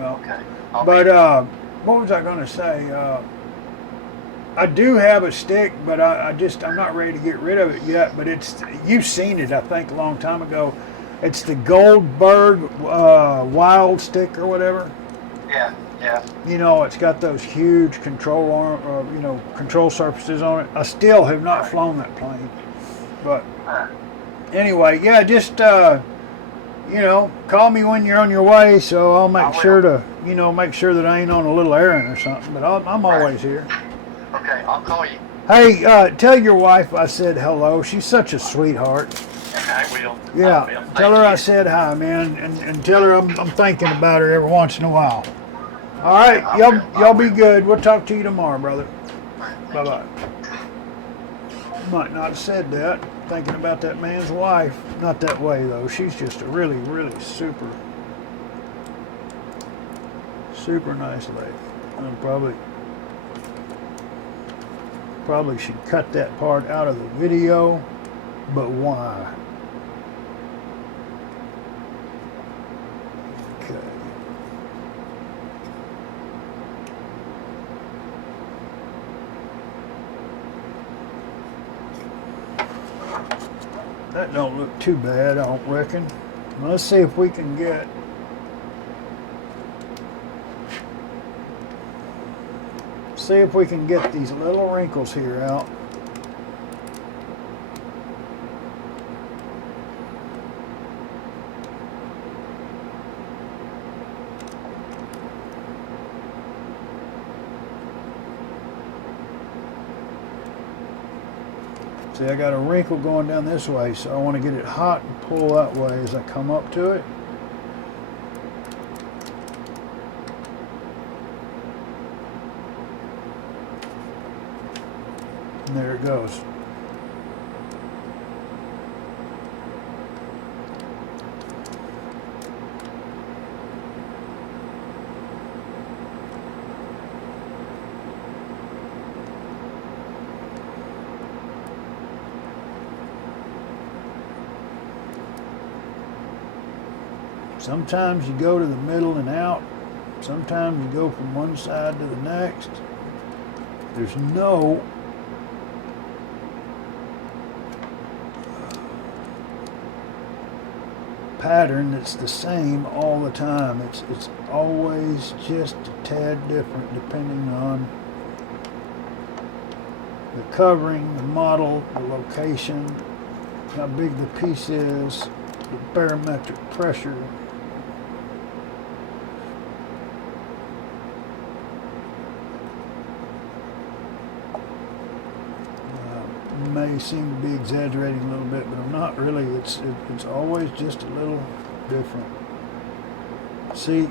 Okay. But what was I going to say? I do have a stick, but I'm not ready to get rid of it yet. But you've seen it, I think, a long time ago. It's the Goldberg Wild Stick or whatever. Yeah, yeah. You know, it's got those huge control arm, control surfaces on it. I still have not flown that plane, but anyway, yeah, just call me when you're on your way, so I'll make sure to, make sure that I ain't on a little errand or something. But I'm always here. Okay, I'll call you. Hey, tell your wife I said hello. She's such a sweetheart. I will. Yeah, I will. tell her Thank I you. said hi, man, and tell her I'm thinking about her every once in a while. All right, I y'all, will. y'all be good. We'll talk to you tomorrow, brother. Thank Bye bye. Might not have said that. Thinking about that man's wife. Not that way though. She's just a really, really super nice lady. And probably should cut that part out of the video, but why? Okay. That don't look too bad, I don't reckon. Let's see if we can get these little wrinkles here out. See, I got a wrinkle going down this way, so I want to get it hot and pull that way as I come up to it. And there it goes. Sometimes you go to the middle and out. Sometimes you go from one side to the next. There's no pattern that's the same all the time. It's always just a tad different depending on the covering, the model, the location, how big the piece is, the barometric pressure. May seem to be exaggerating a little bit, but I'm not really. It's always just a little different. See,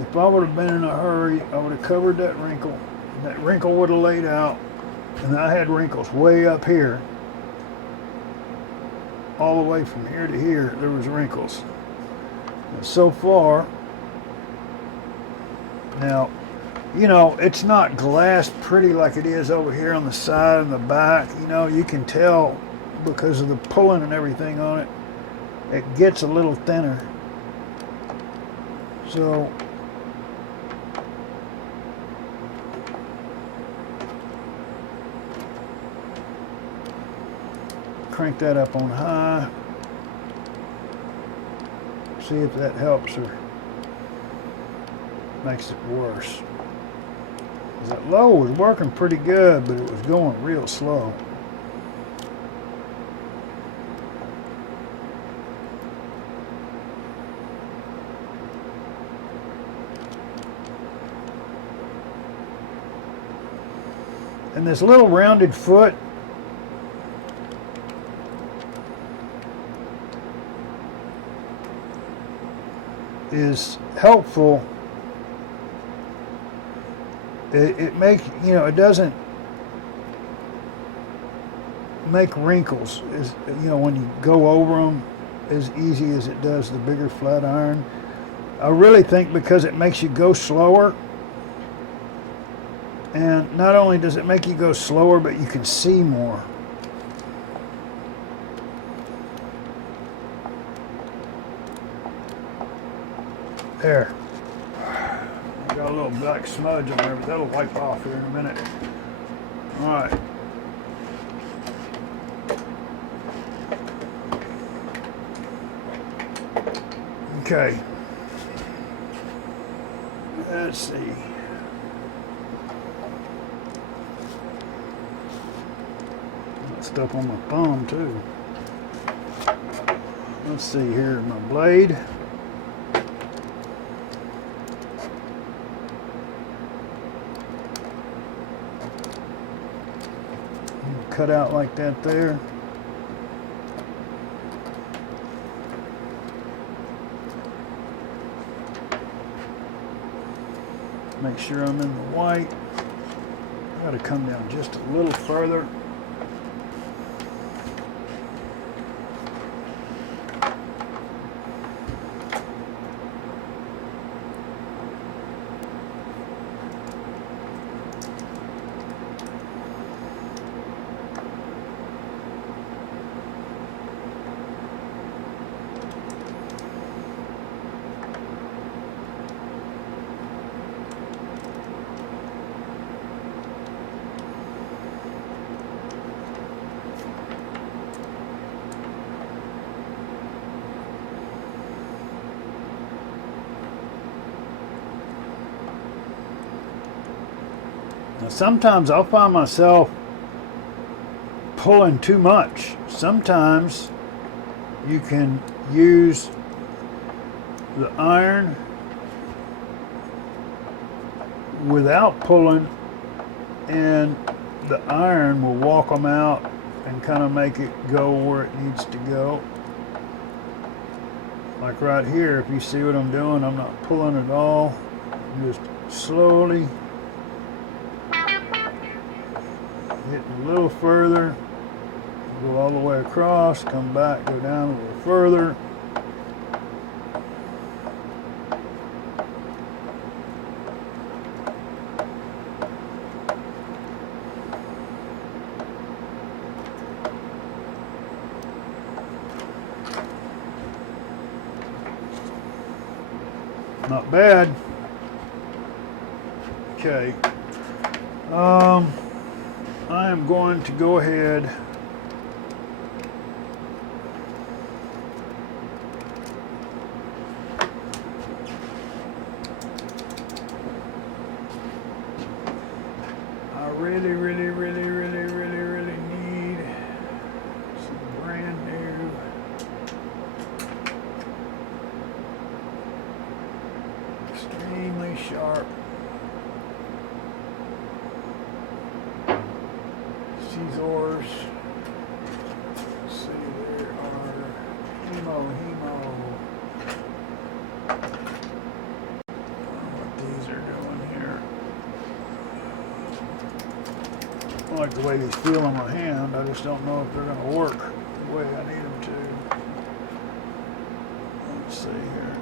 if I would have been in a hurry, I would have covered that wrinkle. That wrinkle would have laid out, and I had wrinkles way up here. All the way from here to here, there was wrinkles. And so far, now, it's not glass pretty like it is over here on the side and the back. You can tell because of the pulling and everything on it. It gets a little thinner. So, crank that up on high. See if that helps or makes it worse. That low was working pretty good, but it was going real slow. And this little rounded foot is helpful. It makes, it doesn't make wrinkles when you go over them as easy as it does the bigger flat iron. I really think because it makes you go slower, and not only does it make you go slower, but you can see more. There. Got a little black smudge on there, but that'll wipe off here in a minute. All right. Okay. Let's see. Got stuff on my thumb too. Let's see here, my blade. Cut out like that there. Make sure I'm in the white. I gotta come down just a little further. Now sometimes I'll find myself pulling too much. Sometimes you can use the iron without pulling, and the iron will walk them out and kind of make it go where it needs to go. Like right here, if you see what I'm doing, I'm not pulling at all. I'm just slowly hitting a little further, go all the way across, come back, go down a little further. Not bad. Okay. I am going to go ahead I really need some brand new extremely sharp scissors. Let's see, there are hemo. What these are doing here. I like the way these feel on my hand. I just don't know if they're going to work the way I need them to. Let's see here.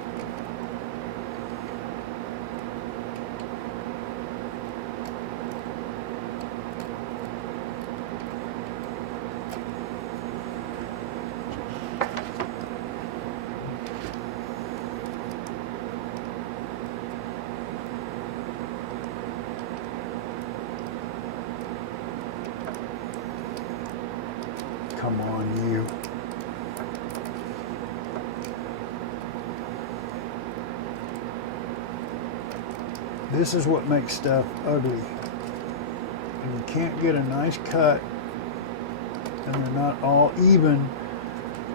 Come on, you. This is what makes stuff ugly. And you can't get a nice cut, and they're not all even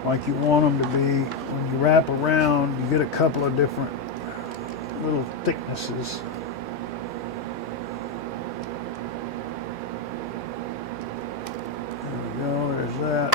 like you want them to be. When you wrap around, you get a couple of different little thicknesses. There's that.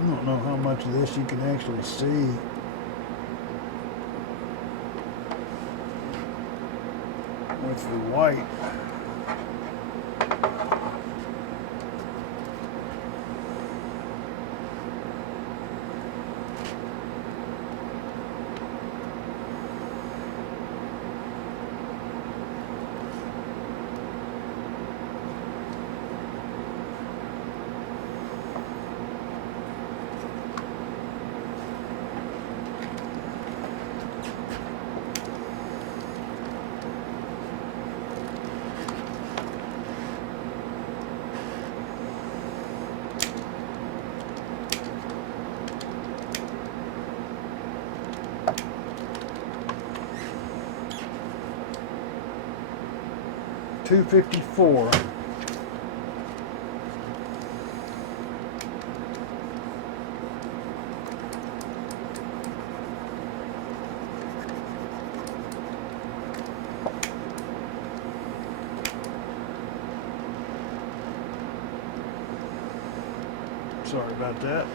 I don't know how much of this you can actually see. With the white. $254. Sorry about that.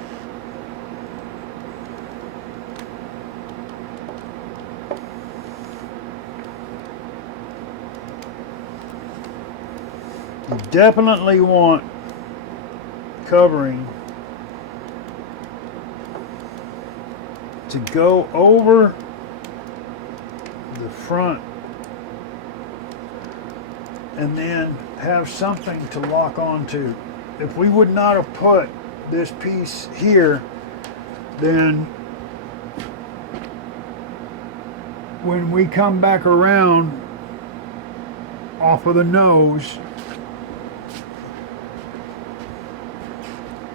You definitely want covering to go over the front and then have something to lock onto. If we would not have put this piece here, then when we come back around off of the nose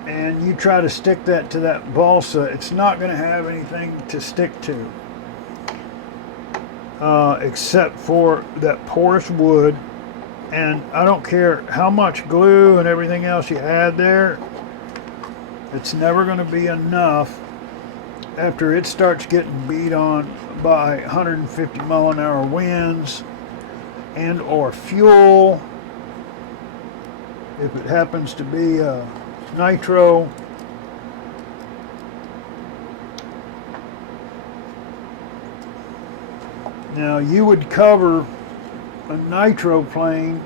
and you try to stick that to that balsa, it's not going to have anything to stick to except for that porous wood. And I don't care how much glue and everything else you add there, it's never going to be enough after it starts getting beat on by 150 mile an hour winds and or fuel. If it happens to be nitro, now you would cover a nitro plane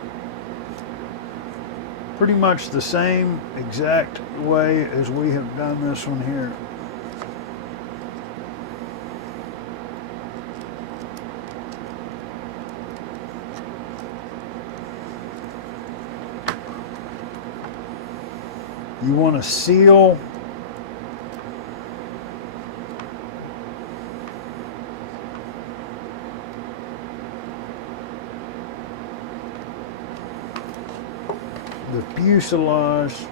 pretty much the same exact way as we have done this one here. You want to seal the fuselage,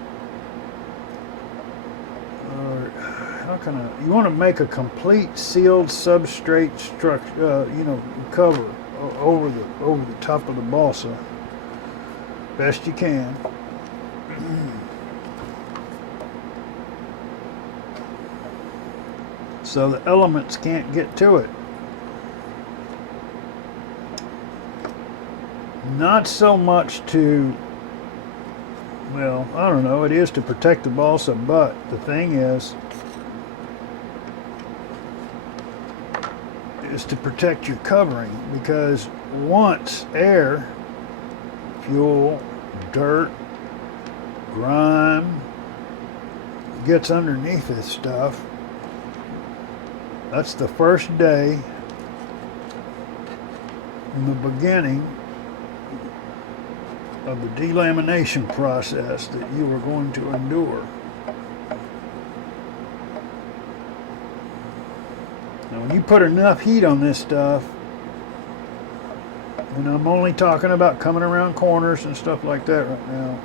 or how can I? You want to make a complete sealed substrate structure, cover over the top of the balsa, best you can. So the elements can't get to it. Not so much to, well, I don't know, it is to protect the balsa, but the thing is to protect your covering, because once air, fuel, dirt, grime gets underneath this stuff, that's the first day in the beginning of the delamination process that you are going to endure. Now, when you put enough heat on this stuff, and I'm only talking about coming around corners and stuff like that right now,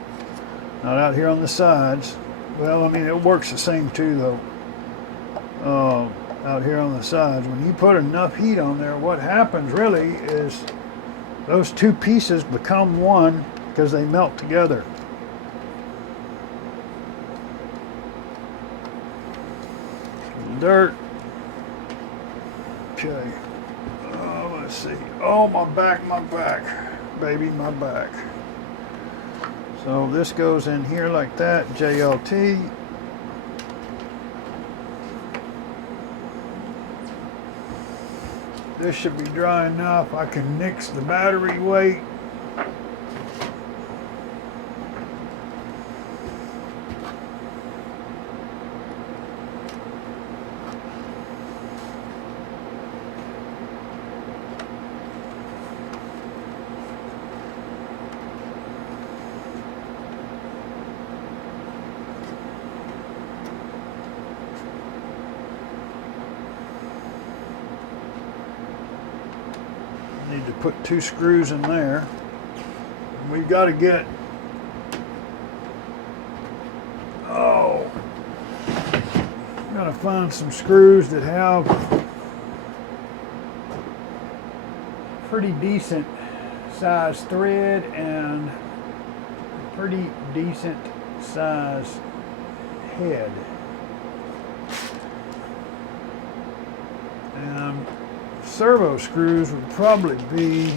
not out here on the sides. Well, I mean, it works the same too, though. Out here on the sides, when you put enough heat on there, what happens really is those two pieces become one because they melt together. Dirt. Okay. Let's see. Oh, my back, baby, my back. So this goes in here like that, JLT. This should be dry enough. I can nix the battery weight. Need to put 2 screws in there. We've got to get, got to find some screws that have pretty decent size thread and pretty decent size head. And servo screws would probably be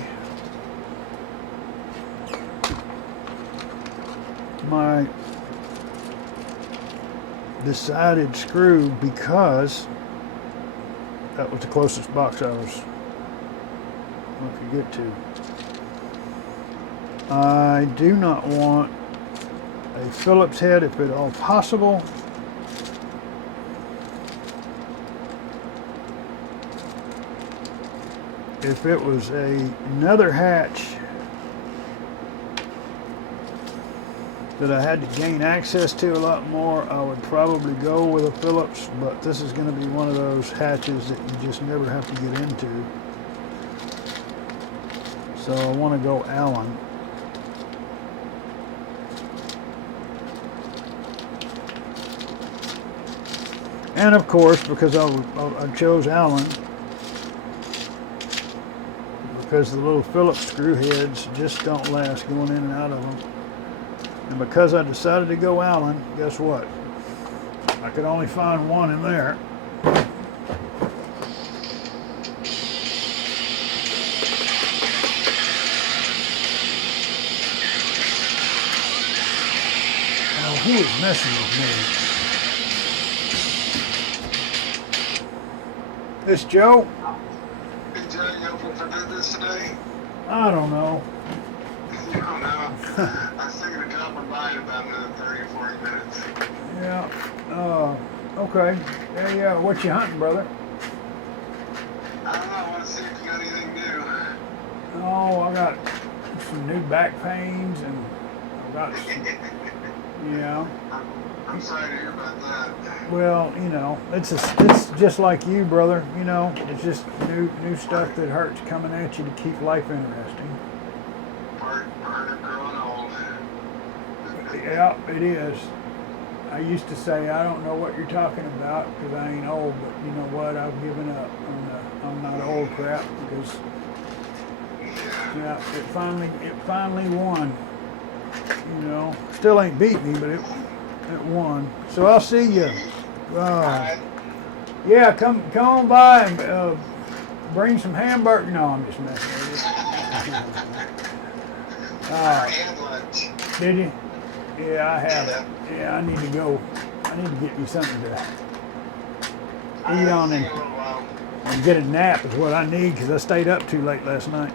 my decided screw, because that was the closest box I could get to. I do not want a Phillips head if at all possible. If it was another hatch that I had to gain access to a lot more, I would probably go with a Phillips, but this is going to be one of those hatches that you just never have to get into. So I want to go Allen. And of course, because I chose Allen, because the little Phillips screw heads just don't last going in and out of them. And because I decided to go Allen, guess what? I could only find one in there. Now, who is messing with me? This Joe? Hey Joe, you open for business today? I don't know. You don't know. I was thinking of dropping by in about another 30 or 40 minutes. Yeah. Okay. Yeah. What you hunting, brother? I don't know. I want to see if you got anything new. Oh, I got some new back pains, and I've got some, yeah. I'm sorry to hear about that. Well, you know, it's just like you, brother. You know, it's just new stuff that hurts coming at you to keep life interesting. Part of growing old. Yeah, it is. I used to say I don't know what you're talking about because I ain't old, but you know what? I've given up on the I'm not old crap because yeah, it finally won. You know, still ain't beat me, but it won. So I'll see you. Yeah, come on by and bring some hamburger. No, I'm just messing with you. Did you? Yeah, I have it. Yeah, I need to go. I need to get me something to eat on and get a nap is what I need because I stayed up too late last night.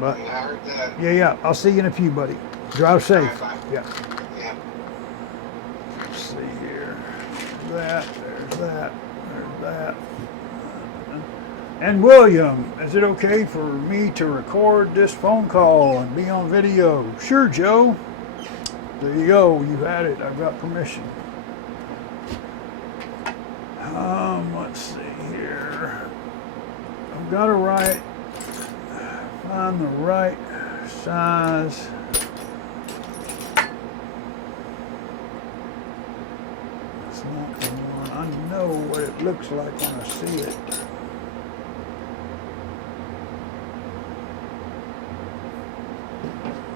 But yeah, I'll see you in a few, buddy. Drive safe. Yeah. Let's see here. There's that. And William, is it okay for me to record this phone call and be on video? Sure, Joe. There you go. You've had it. I've got permission. Let's see here. I've got to find the right size. It's not the one. I know what it looks like when I see it.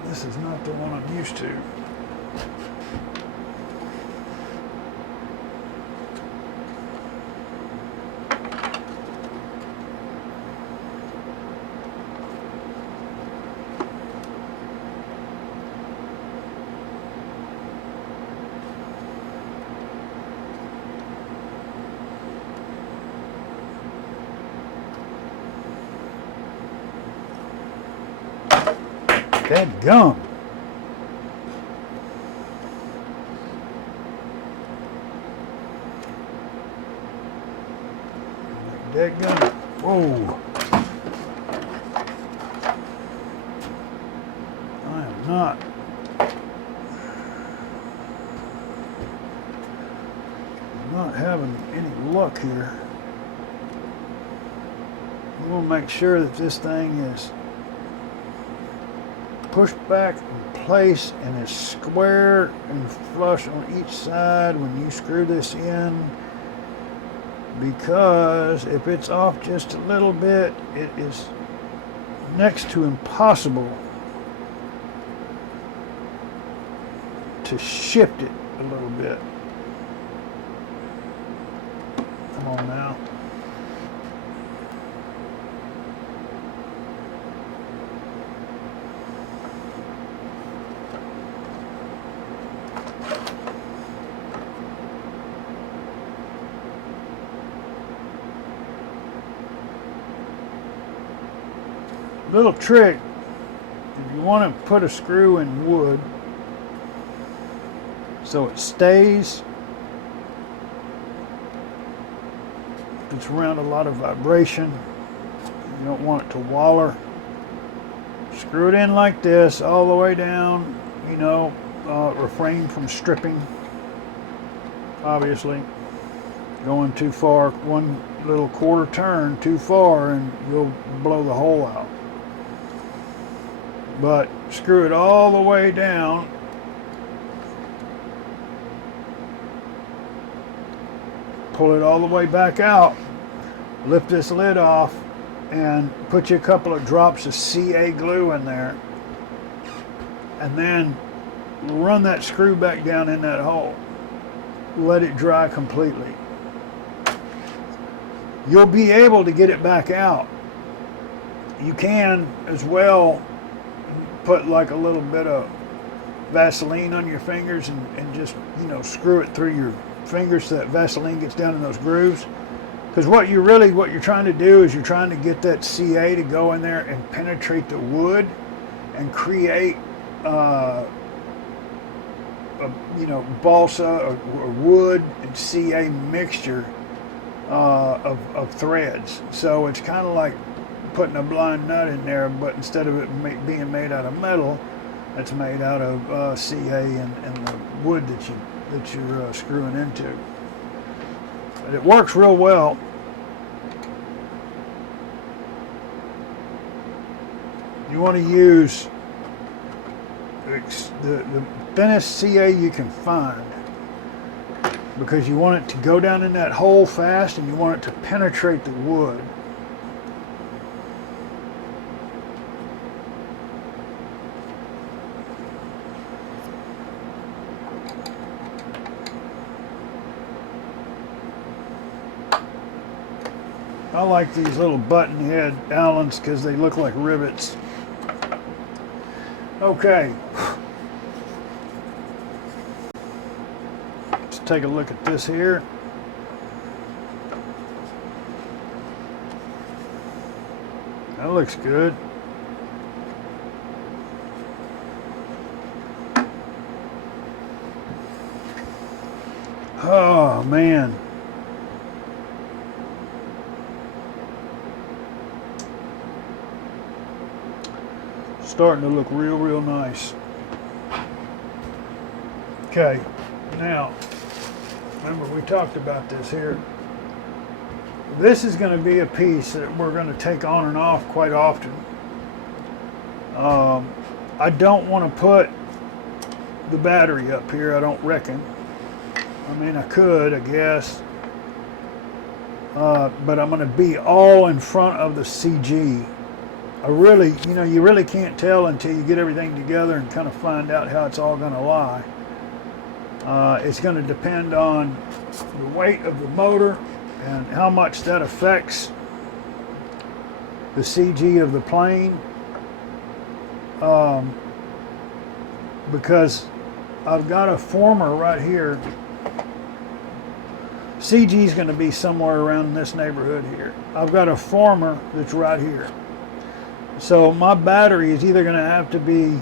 This is not the one I'm used to. That gum. That gum. Whoa. I am not having any luck here. I'm going to make sure that this thing is pushed back in place and is square and flush on each side when you screw this in, because if it's off just a little bit, it is next to impossible to shift it a little bit. Come on now. Little trick, if you want to put a screw in wood so it stays, it's around a lot of vibration, you don't want it to waller, screw it in like this all the way down, you know, refrain from stripping, obviously. Going too far, one little quarter turn too far and you'll blow the hole out. But screw it all the way down. Pull it all the way back out. Lift this lid off and put you a couple of drops of CA glue in there. And then run that screw back down in that hole. Let it dry completely. You'll be able to get it back out. You can as well put like a little bit of Vaseline on your fingers and just, you know, screw it through your fingers so that Vaseline gets down in those grooves. Because what you're trying to do is you're trying to get that CA to go in there and penetrate the wood and create you know, balsa or wood and CA mixture of threads. So it's kind of like putting a blind nut in there, but instead of it being made out of metal, it's made out of CA and the wood that you're screwing into. But it works real well. You want to use the thinnest CA you can find, because you want it to go down in that hole fast and you want it to penetrate the wood. I like these little button head Allens because they look like rivets. Okay. Let's take a look at this here. That looks good. Oh man. Starting to look real nice. Okay, now remember we talked about this here. This is going to be a piece that we're going to take on and off quite often. I don't want to put the battery up here, I don't reckon. I mean, I could, I guess, but I'm going to be all in front of the CG. You really can't tell until you get everything together and kind of find out how it's all going to lie. It's going to depend on the weight of the motor and how much that affects the CG of the plane. Because I've got a former right here. CG is going to be somewhere around this neighborhood here. I've got a former that's right here. So my battery is either going to have to be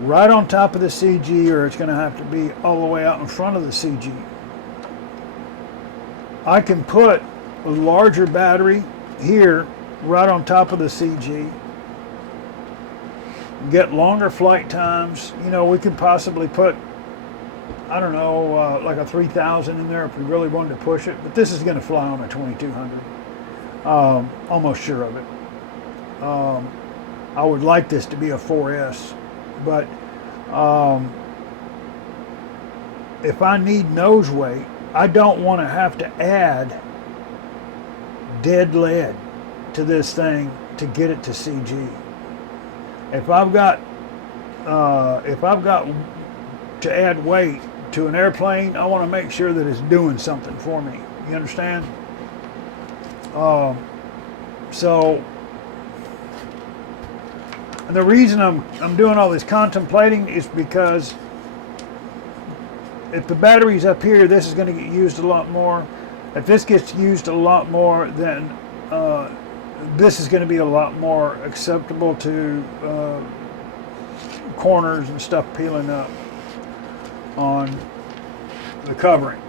right on top of the CG, or it's going to have to be all the way out in front of the CG. I can put a larger battery here right on top of the CG, get longer flight times. You know, we could possibly put, I don't know, like a 3000 in there if we really wanted to push it, but this is going to fly on a 2200. Almost sure of it. I would like this to be a 4S, but if I need nose weight, I don't want to have to add dead lead to this thing to get it to CG. If I've got to add weight to an airplane, I want to make sure that it's doing something for me. You understand? So, and the reason I'm doing all this contemplating is because if the battery's up here, this is going to get used a lot more. If this gets used a lot more, then this is going to be a lot more acceptable to corners and stuff peeling up on the covering.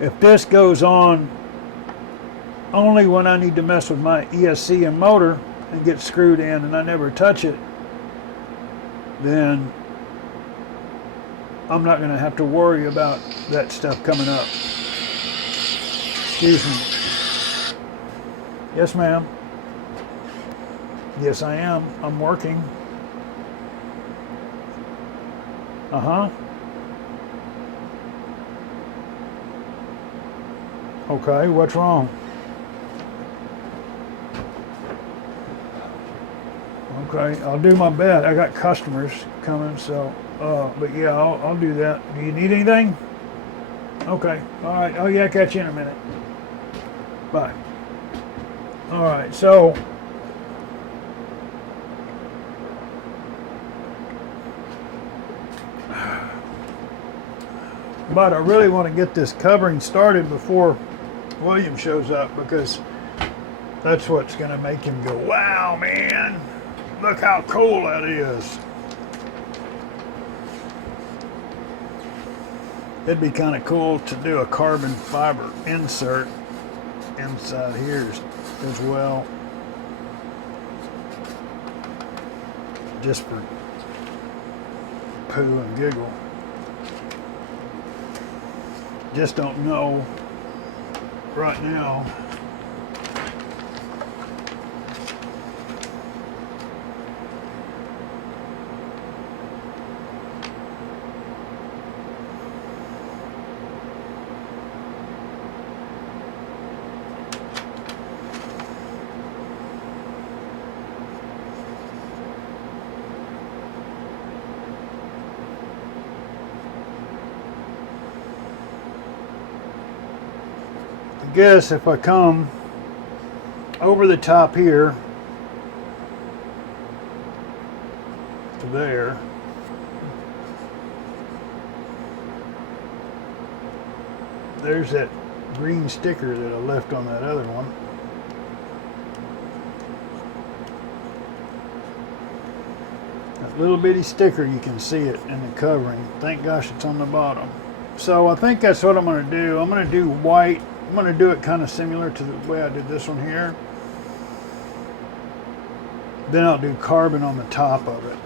If this goes on only when I need to mess with my ESC and motor and get screwed in and I never touch it, then I'm not going to have to worry about that stuff coming up. Excuse me. Yes, ma'am. Yes, I am. I'm working. Uh-huh. Okay, what's wrong? Okay, I'll do my best. I got customers coming, so, but yeah, I'll do that. Do you need anything? Okay, all right. Oh yeah, I'll catch you in a minute. Bye. All right, so but I really want to get this covering started before William shows up, because that's what's going to make him go, wow, man, look how cool that is. It'd be kind of cool to do a carbon fiber insert inside here as well, just for poo and giggle. Just don't know right now. I guess if I come over the top here to there, there's that green sticker that I left on that other one. That little bitty sticker, you can see it in the covering. Thank gosh it's on the bottom. So I think that's what I'm going to do. I'm going to do white. I'm going to do it kind of similar to the way I did this one here. Then I'll do carbon on the top of it.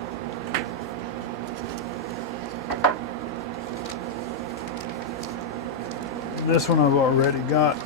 This one I've already got.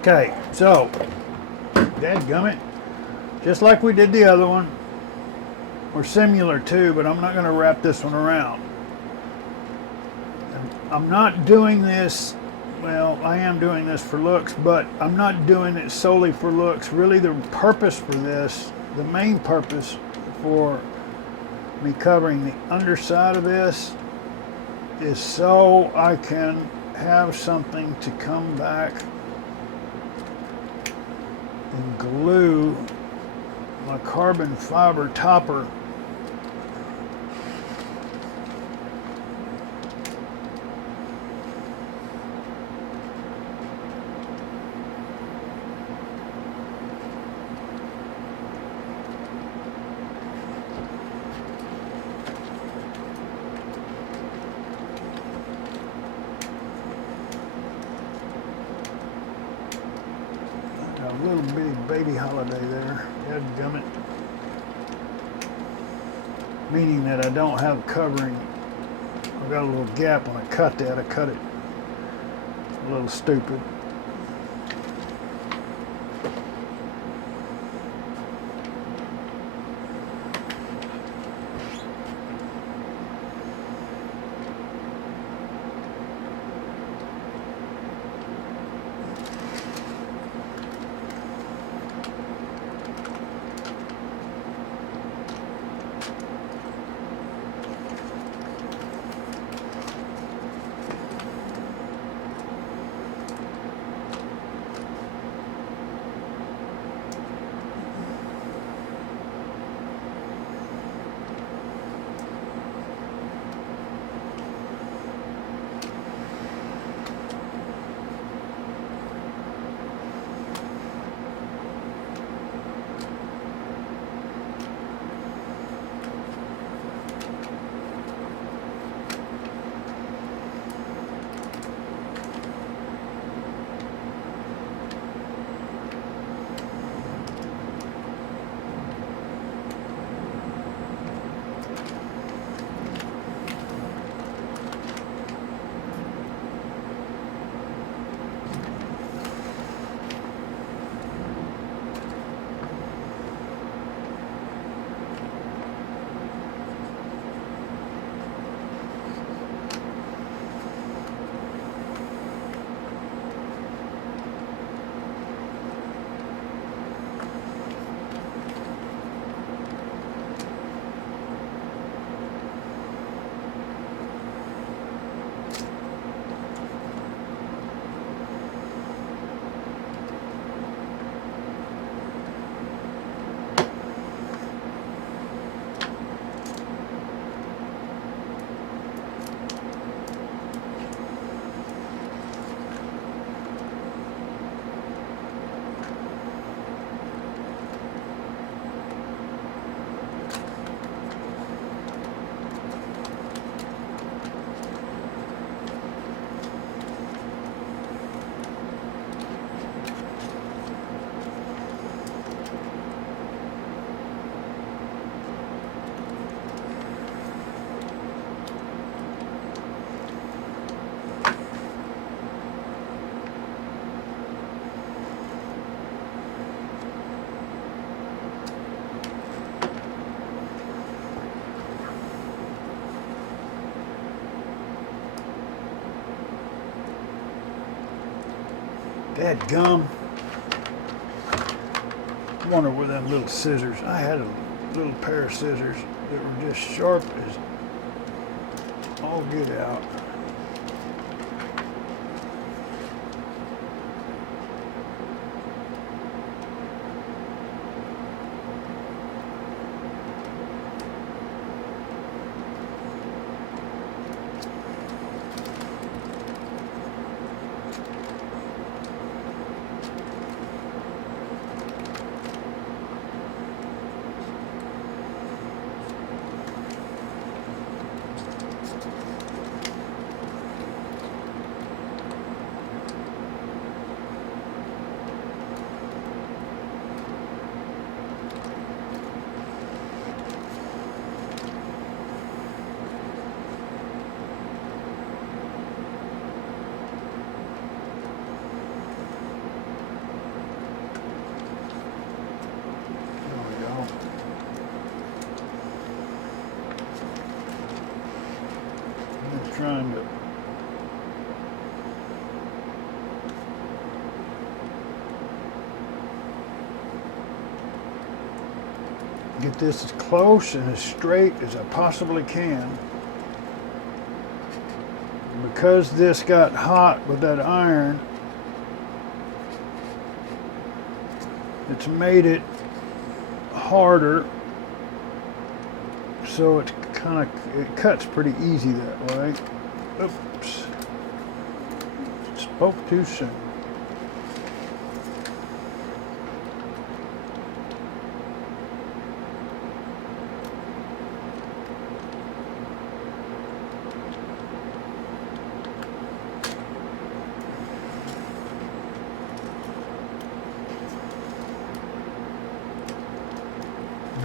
Okay, so, dadgummit, just like we did the other one, or similar too, but I'm not going to wrap this one around. I'm not doing this, well, I am doing this for looks, but I'm not doing it solely for looks. Really, the purpose for this, the main purpose for me covering the underside of this is so I can have something to come back and glue my carbon fiber topper a little bitty baby holiday there. Dadgummit. Meaning that I don't have covering. I've got a little gap when I cut that. I cut it a little stupid. Dadgum. I wonder where them little scissors, I had a little pair of scissors that were just sharp as all get out. get this as close and as straight as I possibly can. Because this got hot with that iron, it's made it harder, so it cuts pretty easy that way. Oops, spoke too soon.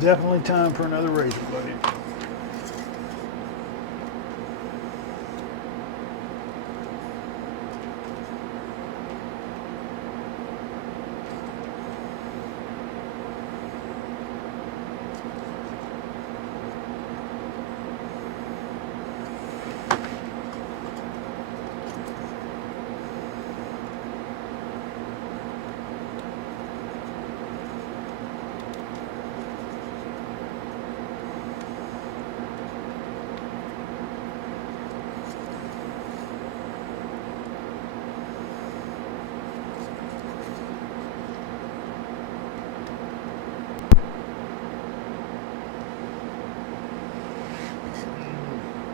Definitely time for another razor blade.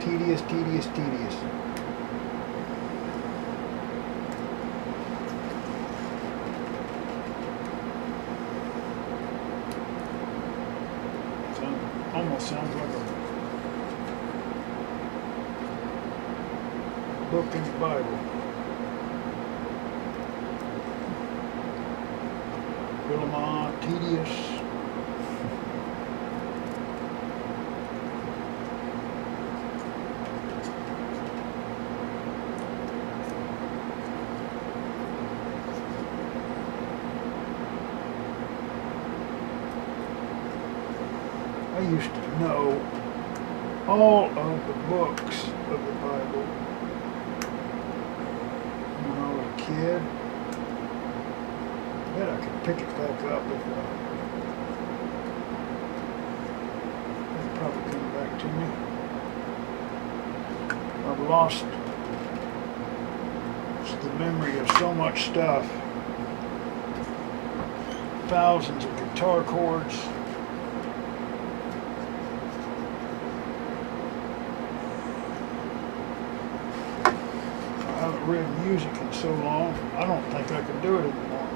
Tedious, tedious, tedious. Almost sounds like a book in the Bible. Philemon, tedious. I used to know all of the books of the Bible when I was a kid. I bet I could pick it back up if it'd probably come back to me. I've lost the memory of so much stuff. Thousands of guitar chords. I haven't read music in so long, I don't think I can do it anymore.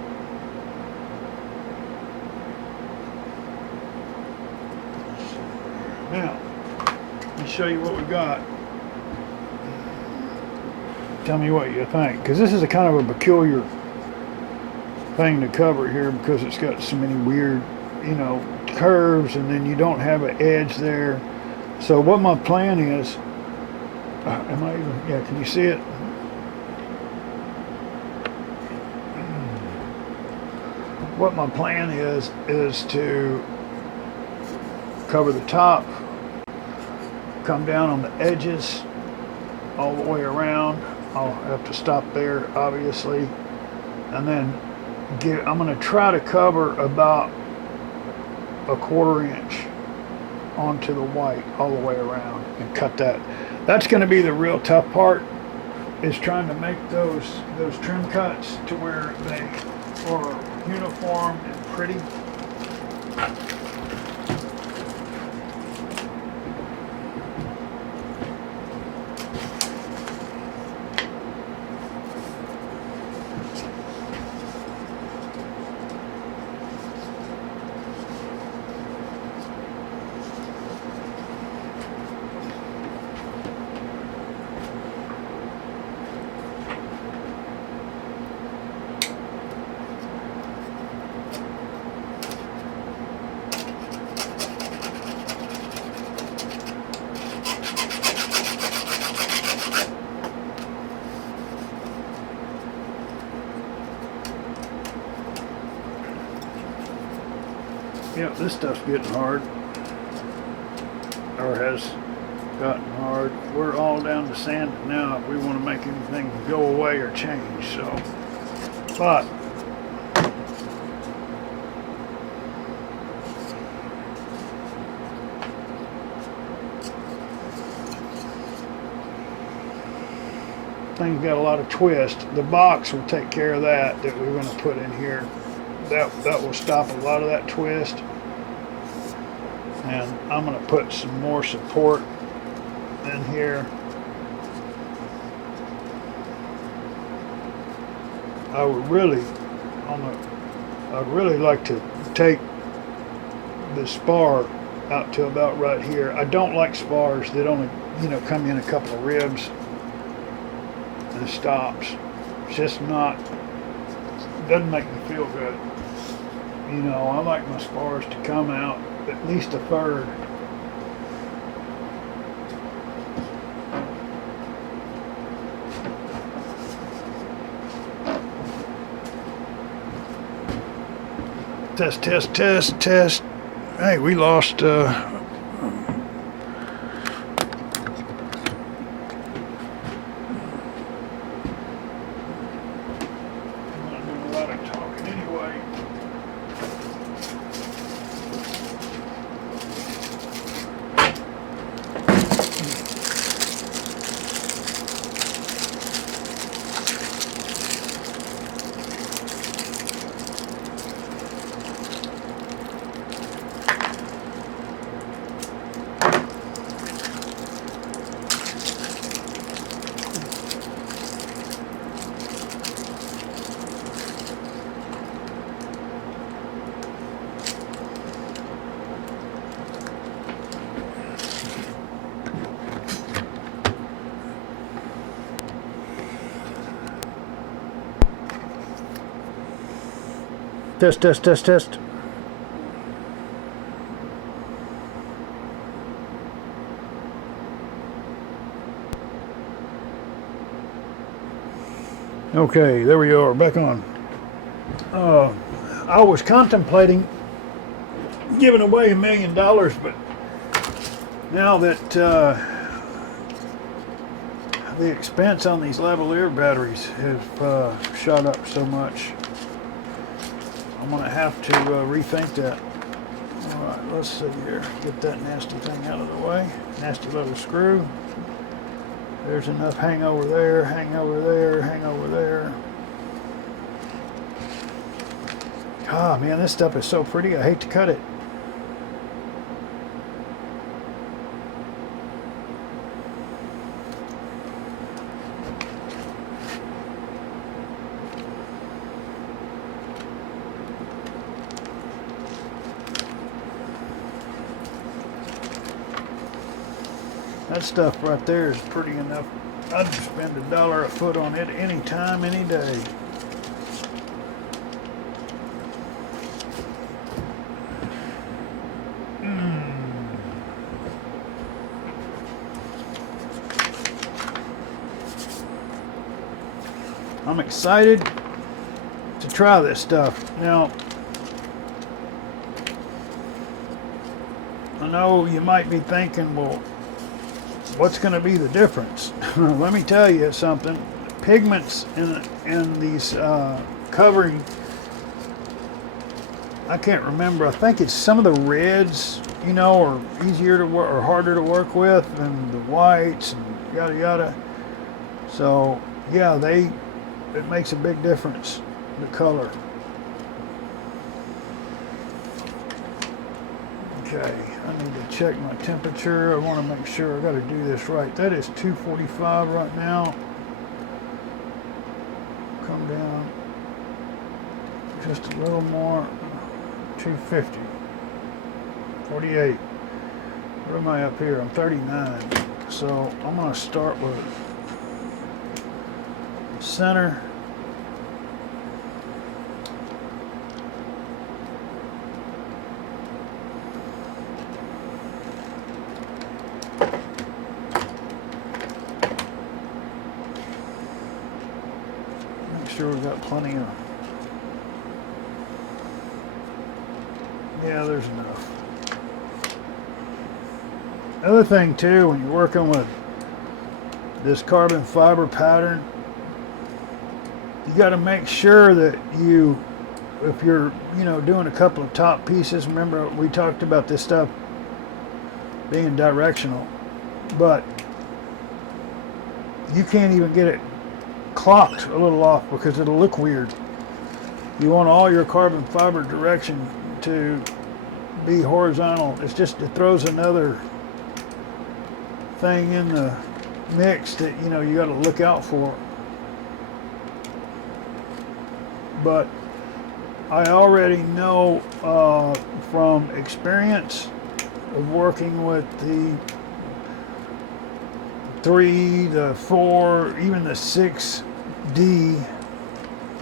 Now, let me show you what we got. Tell me what you think, because this is a kind of a peculiar thing to cover here because it's got so many weird, curves, and then you don't have an edge there. So what my plan is, can you see it? What my plan is to cover the top, come down on the edges all the way around. I'll have to stop there, obviously, and then I'm going to try to cover about a 1/4 inch onto the white all the way around and cut that. That's going to be the real tough part, is trying to make those trim cuts to where they are uniform and pretty. Yep, this stuff's getting hard, or has gotten hard. We're all down to sanding now if we want to make anything go away or change. So, but thing's got a lot of twist. The box will take care of that we're going to put in here. That will stop a lot of that twist. And I'm going to put some more support in here. I'd really like to take the spar out to about right here. I don't like spars that only, come in a couple of ribs and stops. It's just not, doesn't make me feel good. I like my spars to come out at least a third. Test, test, test, test. Hey, we lost test, test, test, test. Okay, there we are, back on. I was contemplating giving away $1 million, but now that the expense on these lavalier batteries have shot up so much, I'm going to have to rethink that. All right, let's see here. Get that nasty thing out of the way. Nasty little screw. There's enough hang over there, hang over there, hang over there. Ah, man, this stuff is so pretty. I hate to cut it. That stuff right there is pretty enough. I'd spend $1 a foot on it any time, any day. I'm excited to try this stuff. Now, I know you might be thinking, well, what's going to be the difference? Let me tell you something. Pigments in these covering, I can't remember. I think it's some of the reds, are easier to work or harder to work with than the whites and yada yada. So yeah, it makes a big difference, the color. Okay, I need to check my temperature. I want to make sure I got to do this right. That is 245 right now. Come down just a little more. 250. 48. Where am I up here? I'm 39. So I'm going to start with center. Sure we've got plenty of. Yeah, there's enough. Other thing too, when you're working with this carbon fiber pattern, you got to make sure that if you're doing a couple of top pieces, remember we talked about this stuff being directional, but you can't even get it clocked a little off because it'll look weird. You want all your carbon fiber direction to be horizontal. It's just, it throws another thing in the mix that, you know, you got to look out for. But I already know from experience of working with the 3, the 4, even the 6D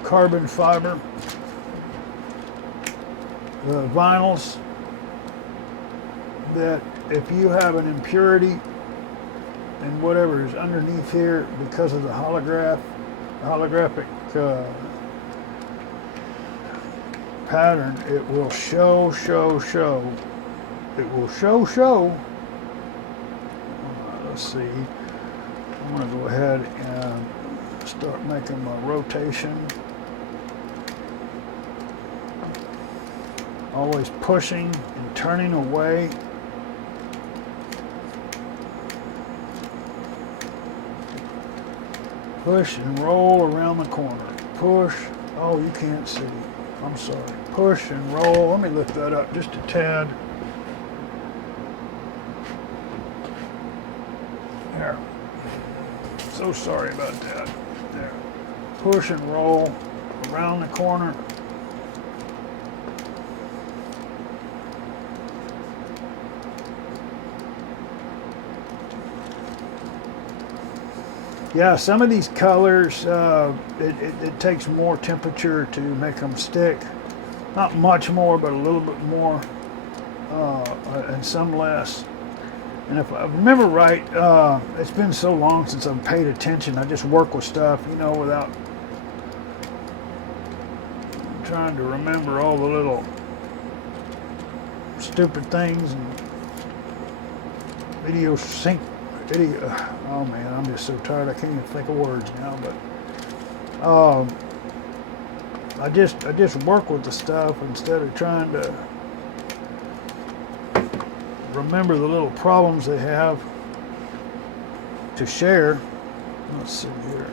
carbon fiber, the vinyls, that if you have an impurity in whatever is underneath here because of the holographic pattern, it will show. It will show. Let's see. I'm going to go ahead and start making my rotation. Always pushing and turning away. Push and roll around the corner. Push. Oh, you can't see. I'm sorry. Push and roll. Let me lift that up just a tad. There. So sorry about that. There. Push and roll around the corner. Yeah, some of these colors, it takes more temperature to make them stick. Not much more, but a little bit more, and some less. And if I remember right, it's been so long since I've paid attention. I just work with stuff, you know, without trying to remember all the little stupid things and oh man, I'm just so tired I can't even think of words now. But I just work with the stuff instead of trying to remember the little problems they have to share. Let's see here.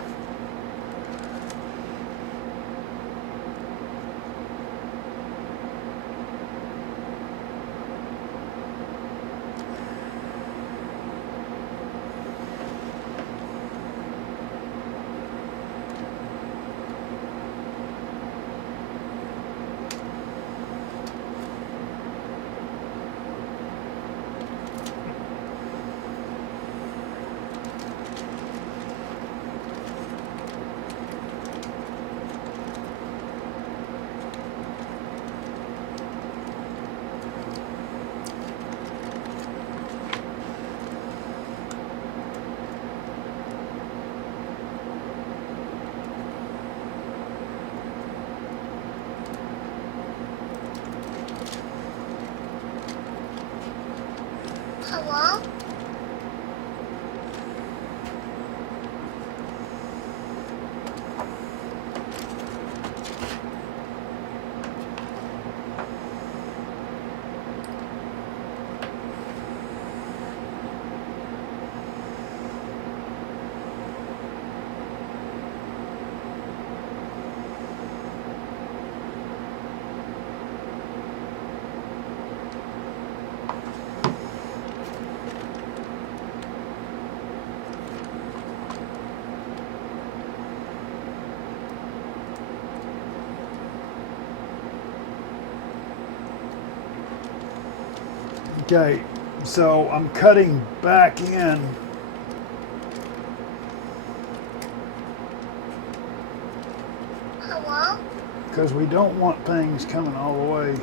Hello? Okay, so I'm cutting back in. Hello? Because we don't want things coming all the way.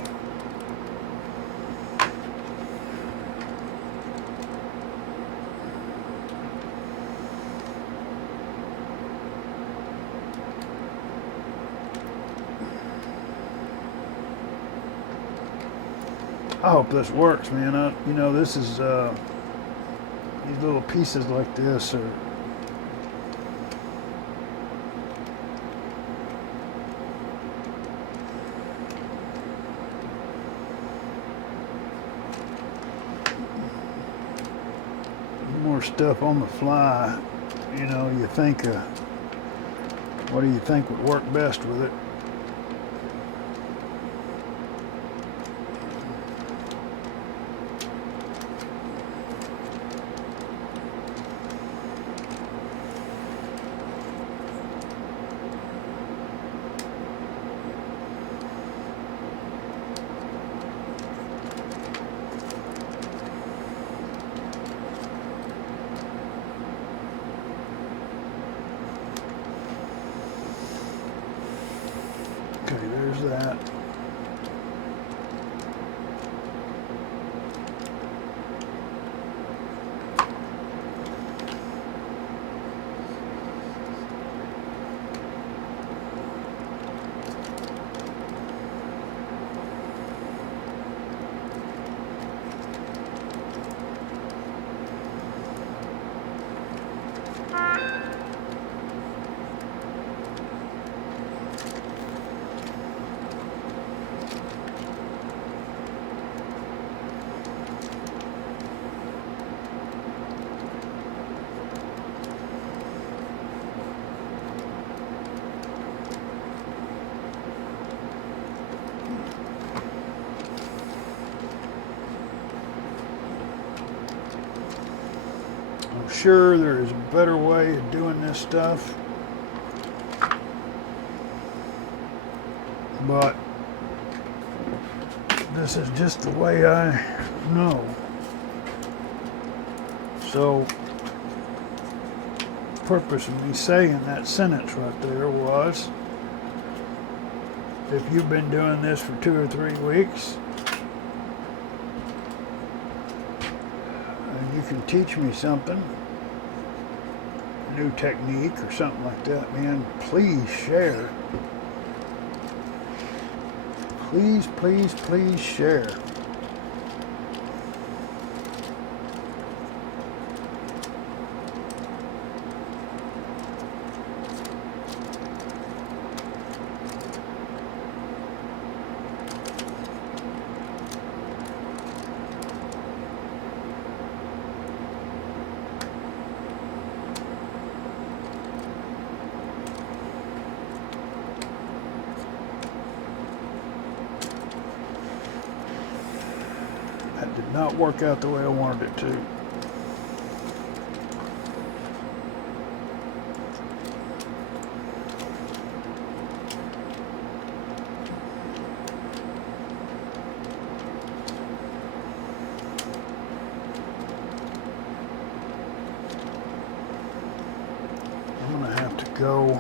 I hope this works, man. You know, this is these little pieces like this are more stuff on the fly. You know, you think What do you think would work best with it? Okay, there's that. I'm sure there is a better way of doing this stuff, but this is just the way I know. So, the purpose of me saying that sentence right there was, if you've been doing this for 2 or 3 weeks, and you can teach me something, a new technique or something like that, man, please share. Please, please, please share. That did not work out the way I wanted it to. I'm gonna have to go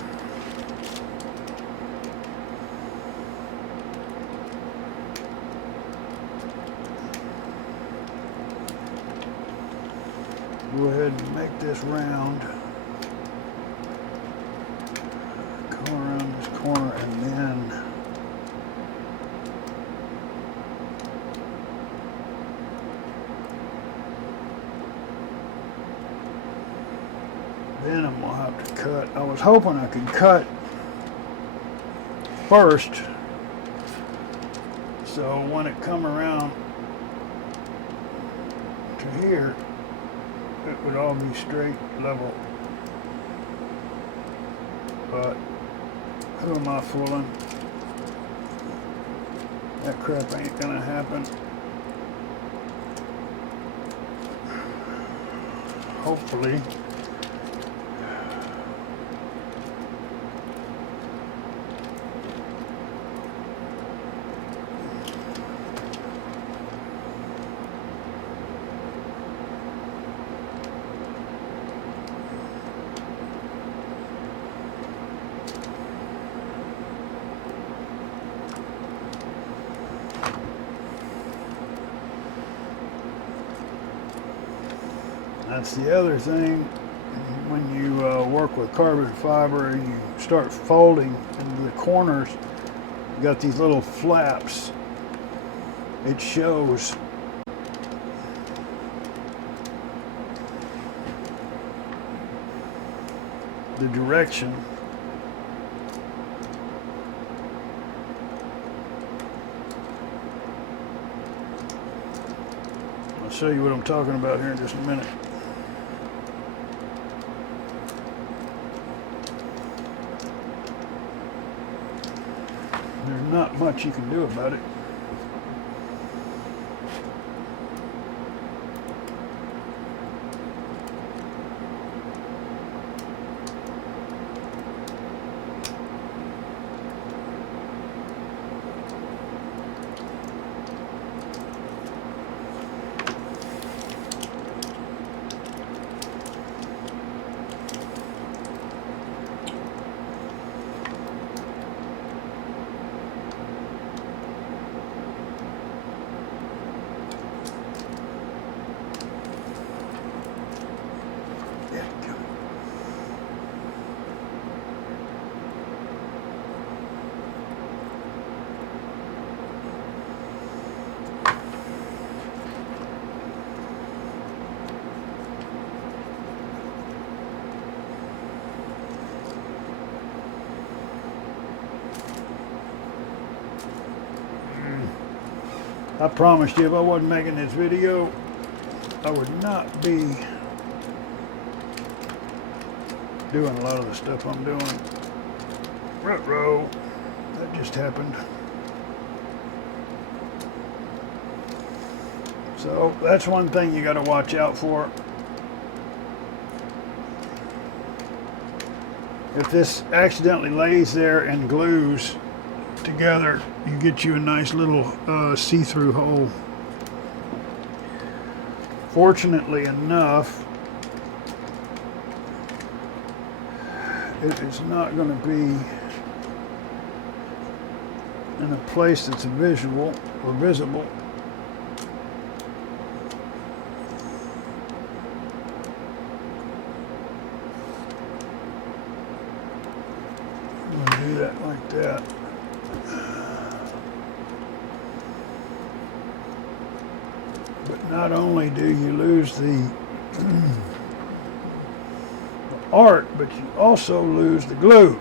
ahead and make this round, go around this corner, and then I'm gonna have to cut. I was hoping I could cut first, so when it come around to here, it would all be straight, level. But who am I fooling? That crap ain't gonna happen. Hopefully. That's the other thing, when you work with carbon fiber and you start folding into the corners, you got these little flaps. It shows the direction. I'll show you what I'm talking about here in just a minute. There's not much you can do about it. I promised you if I wasn't making this video, I would not be doing a lot of the stuff I'm doing. Ruh-roh. That just happened. So that's one thing you got to watch out for. If this accidentally lays there and glues together, you get you a nice little see-through hole. Fortunately enough, it is not going to be in a place that's visual or visible. I'm going to do that like that. But not only do you lose the art, but you also lose the glue.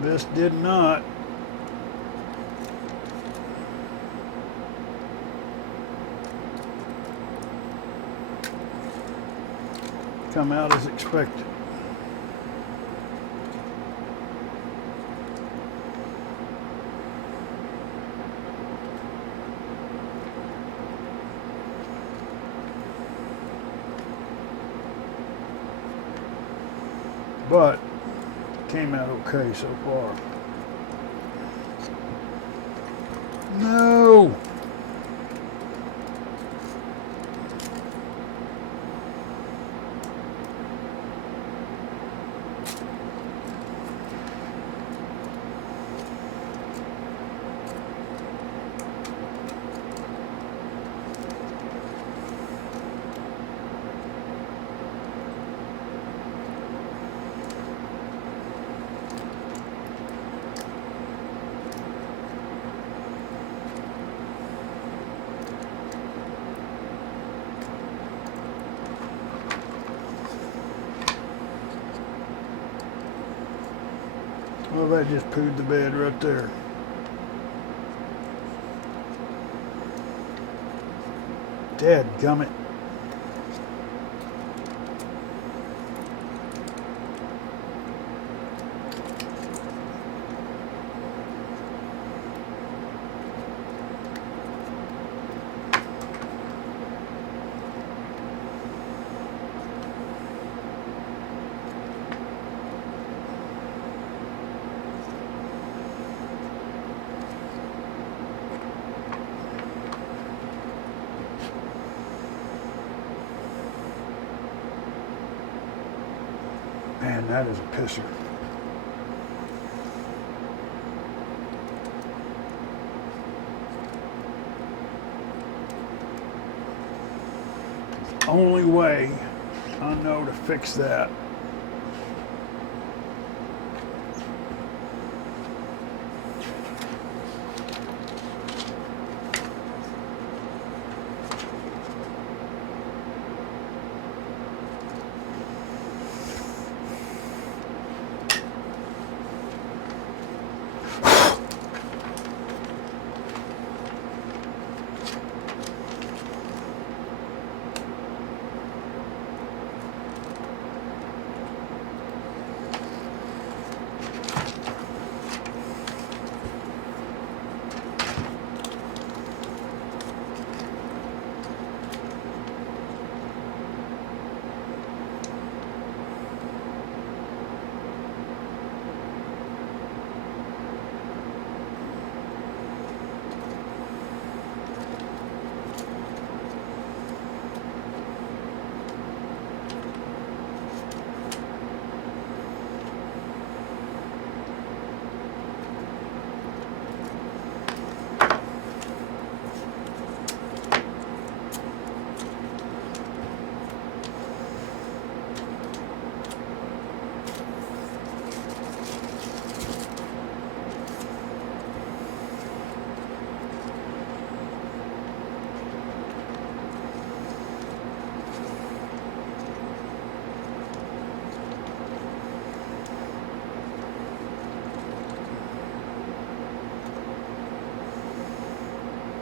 This did not come out as expected. But came out okay so far. No! Oh, that just pooed the bed right there. Dadgummit. Man, that is a pisser. The only way I know to fix that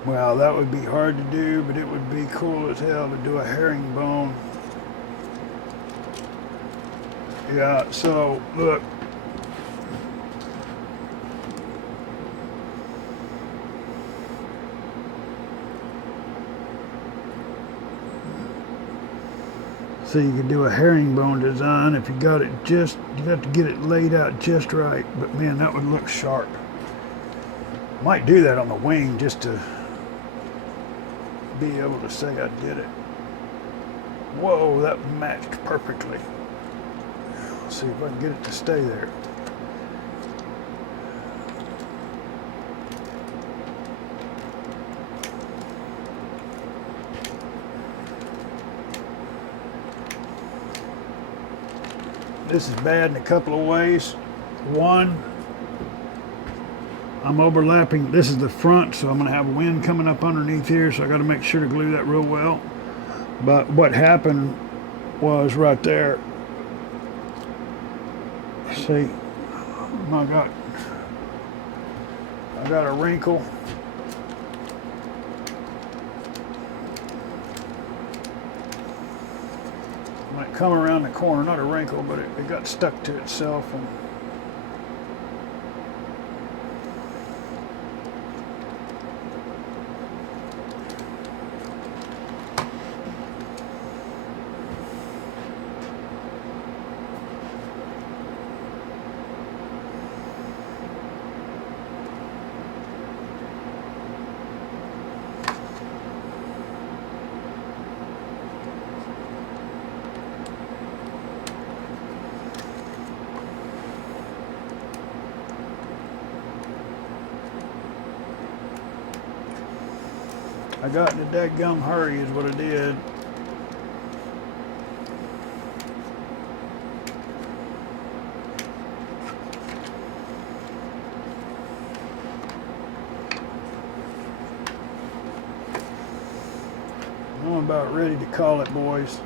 well, that would be hard to do, but it would be cool as hell to do a herringbone. Yeah, so look. So you could do a herringbone design if you got it just, you have to get it laid out just right, but man, that would look sharp. Might do that on the wing just to be able to say I did it. Whoa, that matched perfectly. Let's see if I can get it to stay there. This is bad in a couple of ways. One, I'm overlapping, this is the front, so I'm gonna have wind coming up underneath here, so I gotta make sure to glue that real well. But what happened was right there, see, I got a wrinkle. Might come around the corner, not a wrinkle, but it got stuck to itself. And I got in a dadgum hurry is what I did. I'm about ready to call it, boys.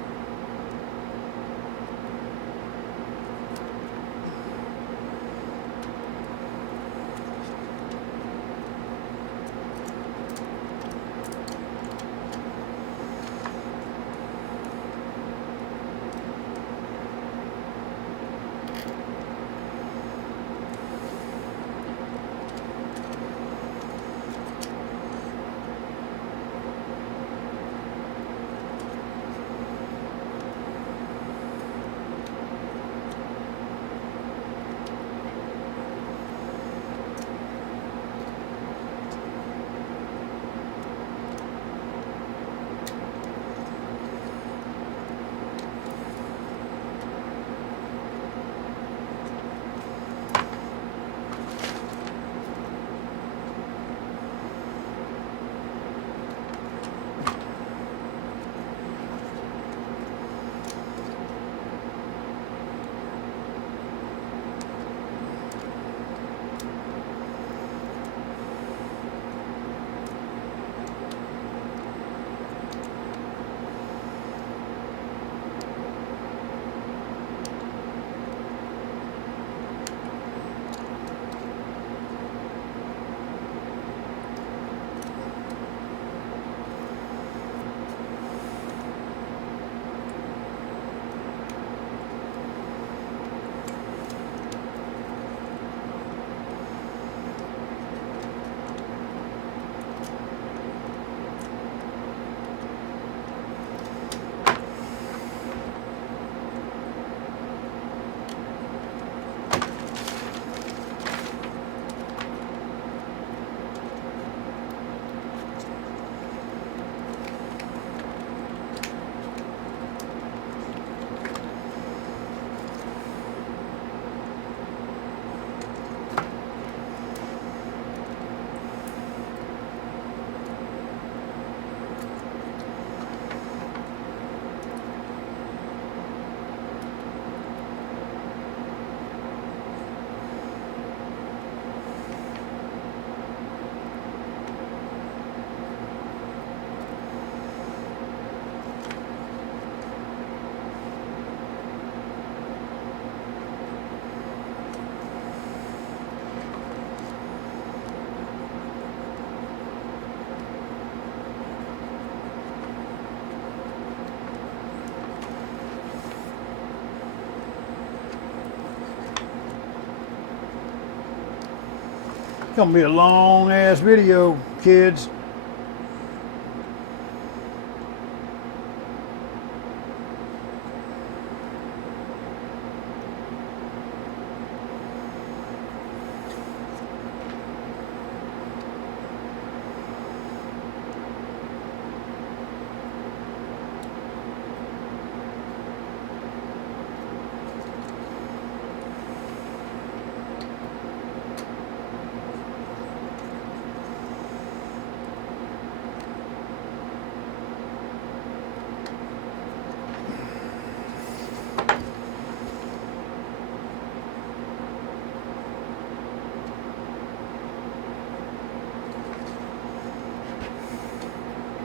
It's gonna be a long ass video, kids.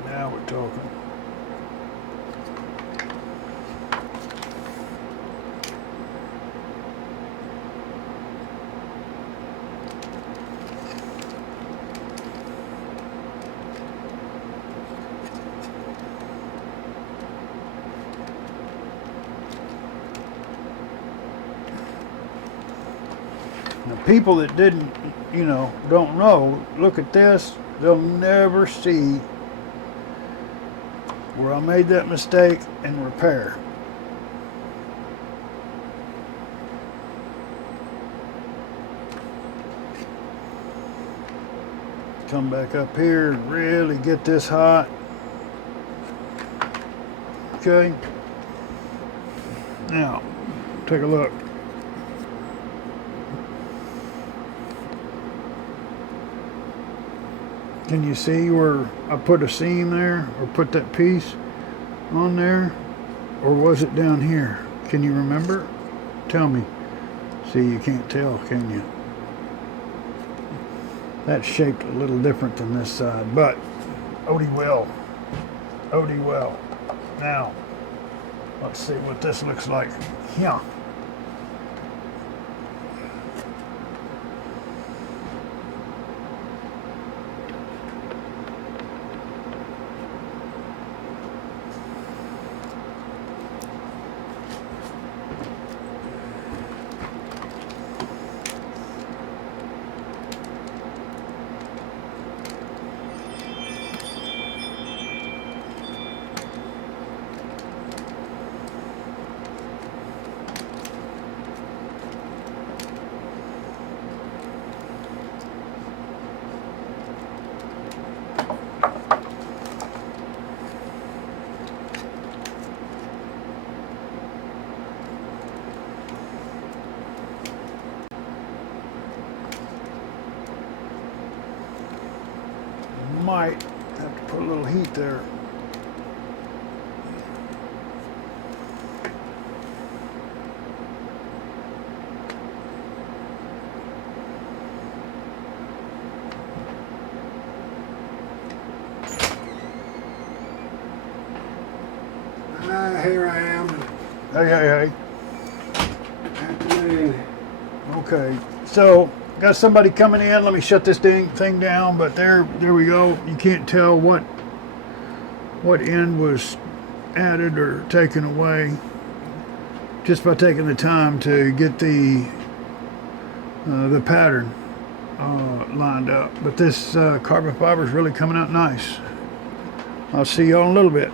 Now we're talking. The people that didn't, don't know, look at this, they'll never see where I made that mistake and repair. Come back up here and really get this hot. Okay. Now, take a look. Can you see where I put a seam there, or put that piece on there, or was it down here? Can you remember? Tell me. See, you can't tell, can you? That's shaped a little different than this side, but Odie will. Odie will. Now, let's see what this looks like. Yeah. Might have to put a little heat there. Here I am. Hey. Afternoon. Okay, so got somebody coming in. Let me shut this thing down. But there we go. You can't tell what end was added or taken away just by taking the time to get the pattern lined up. But this carbon fiber is really coming out nice. I'll see y'all in a little bit.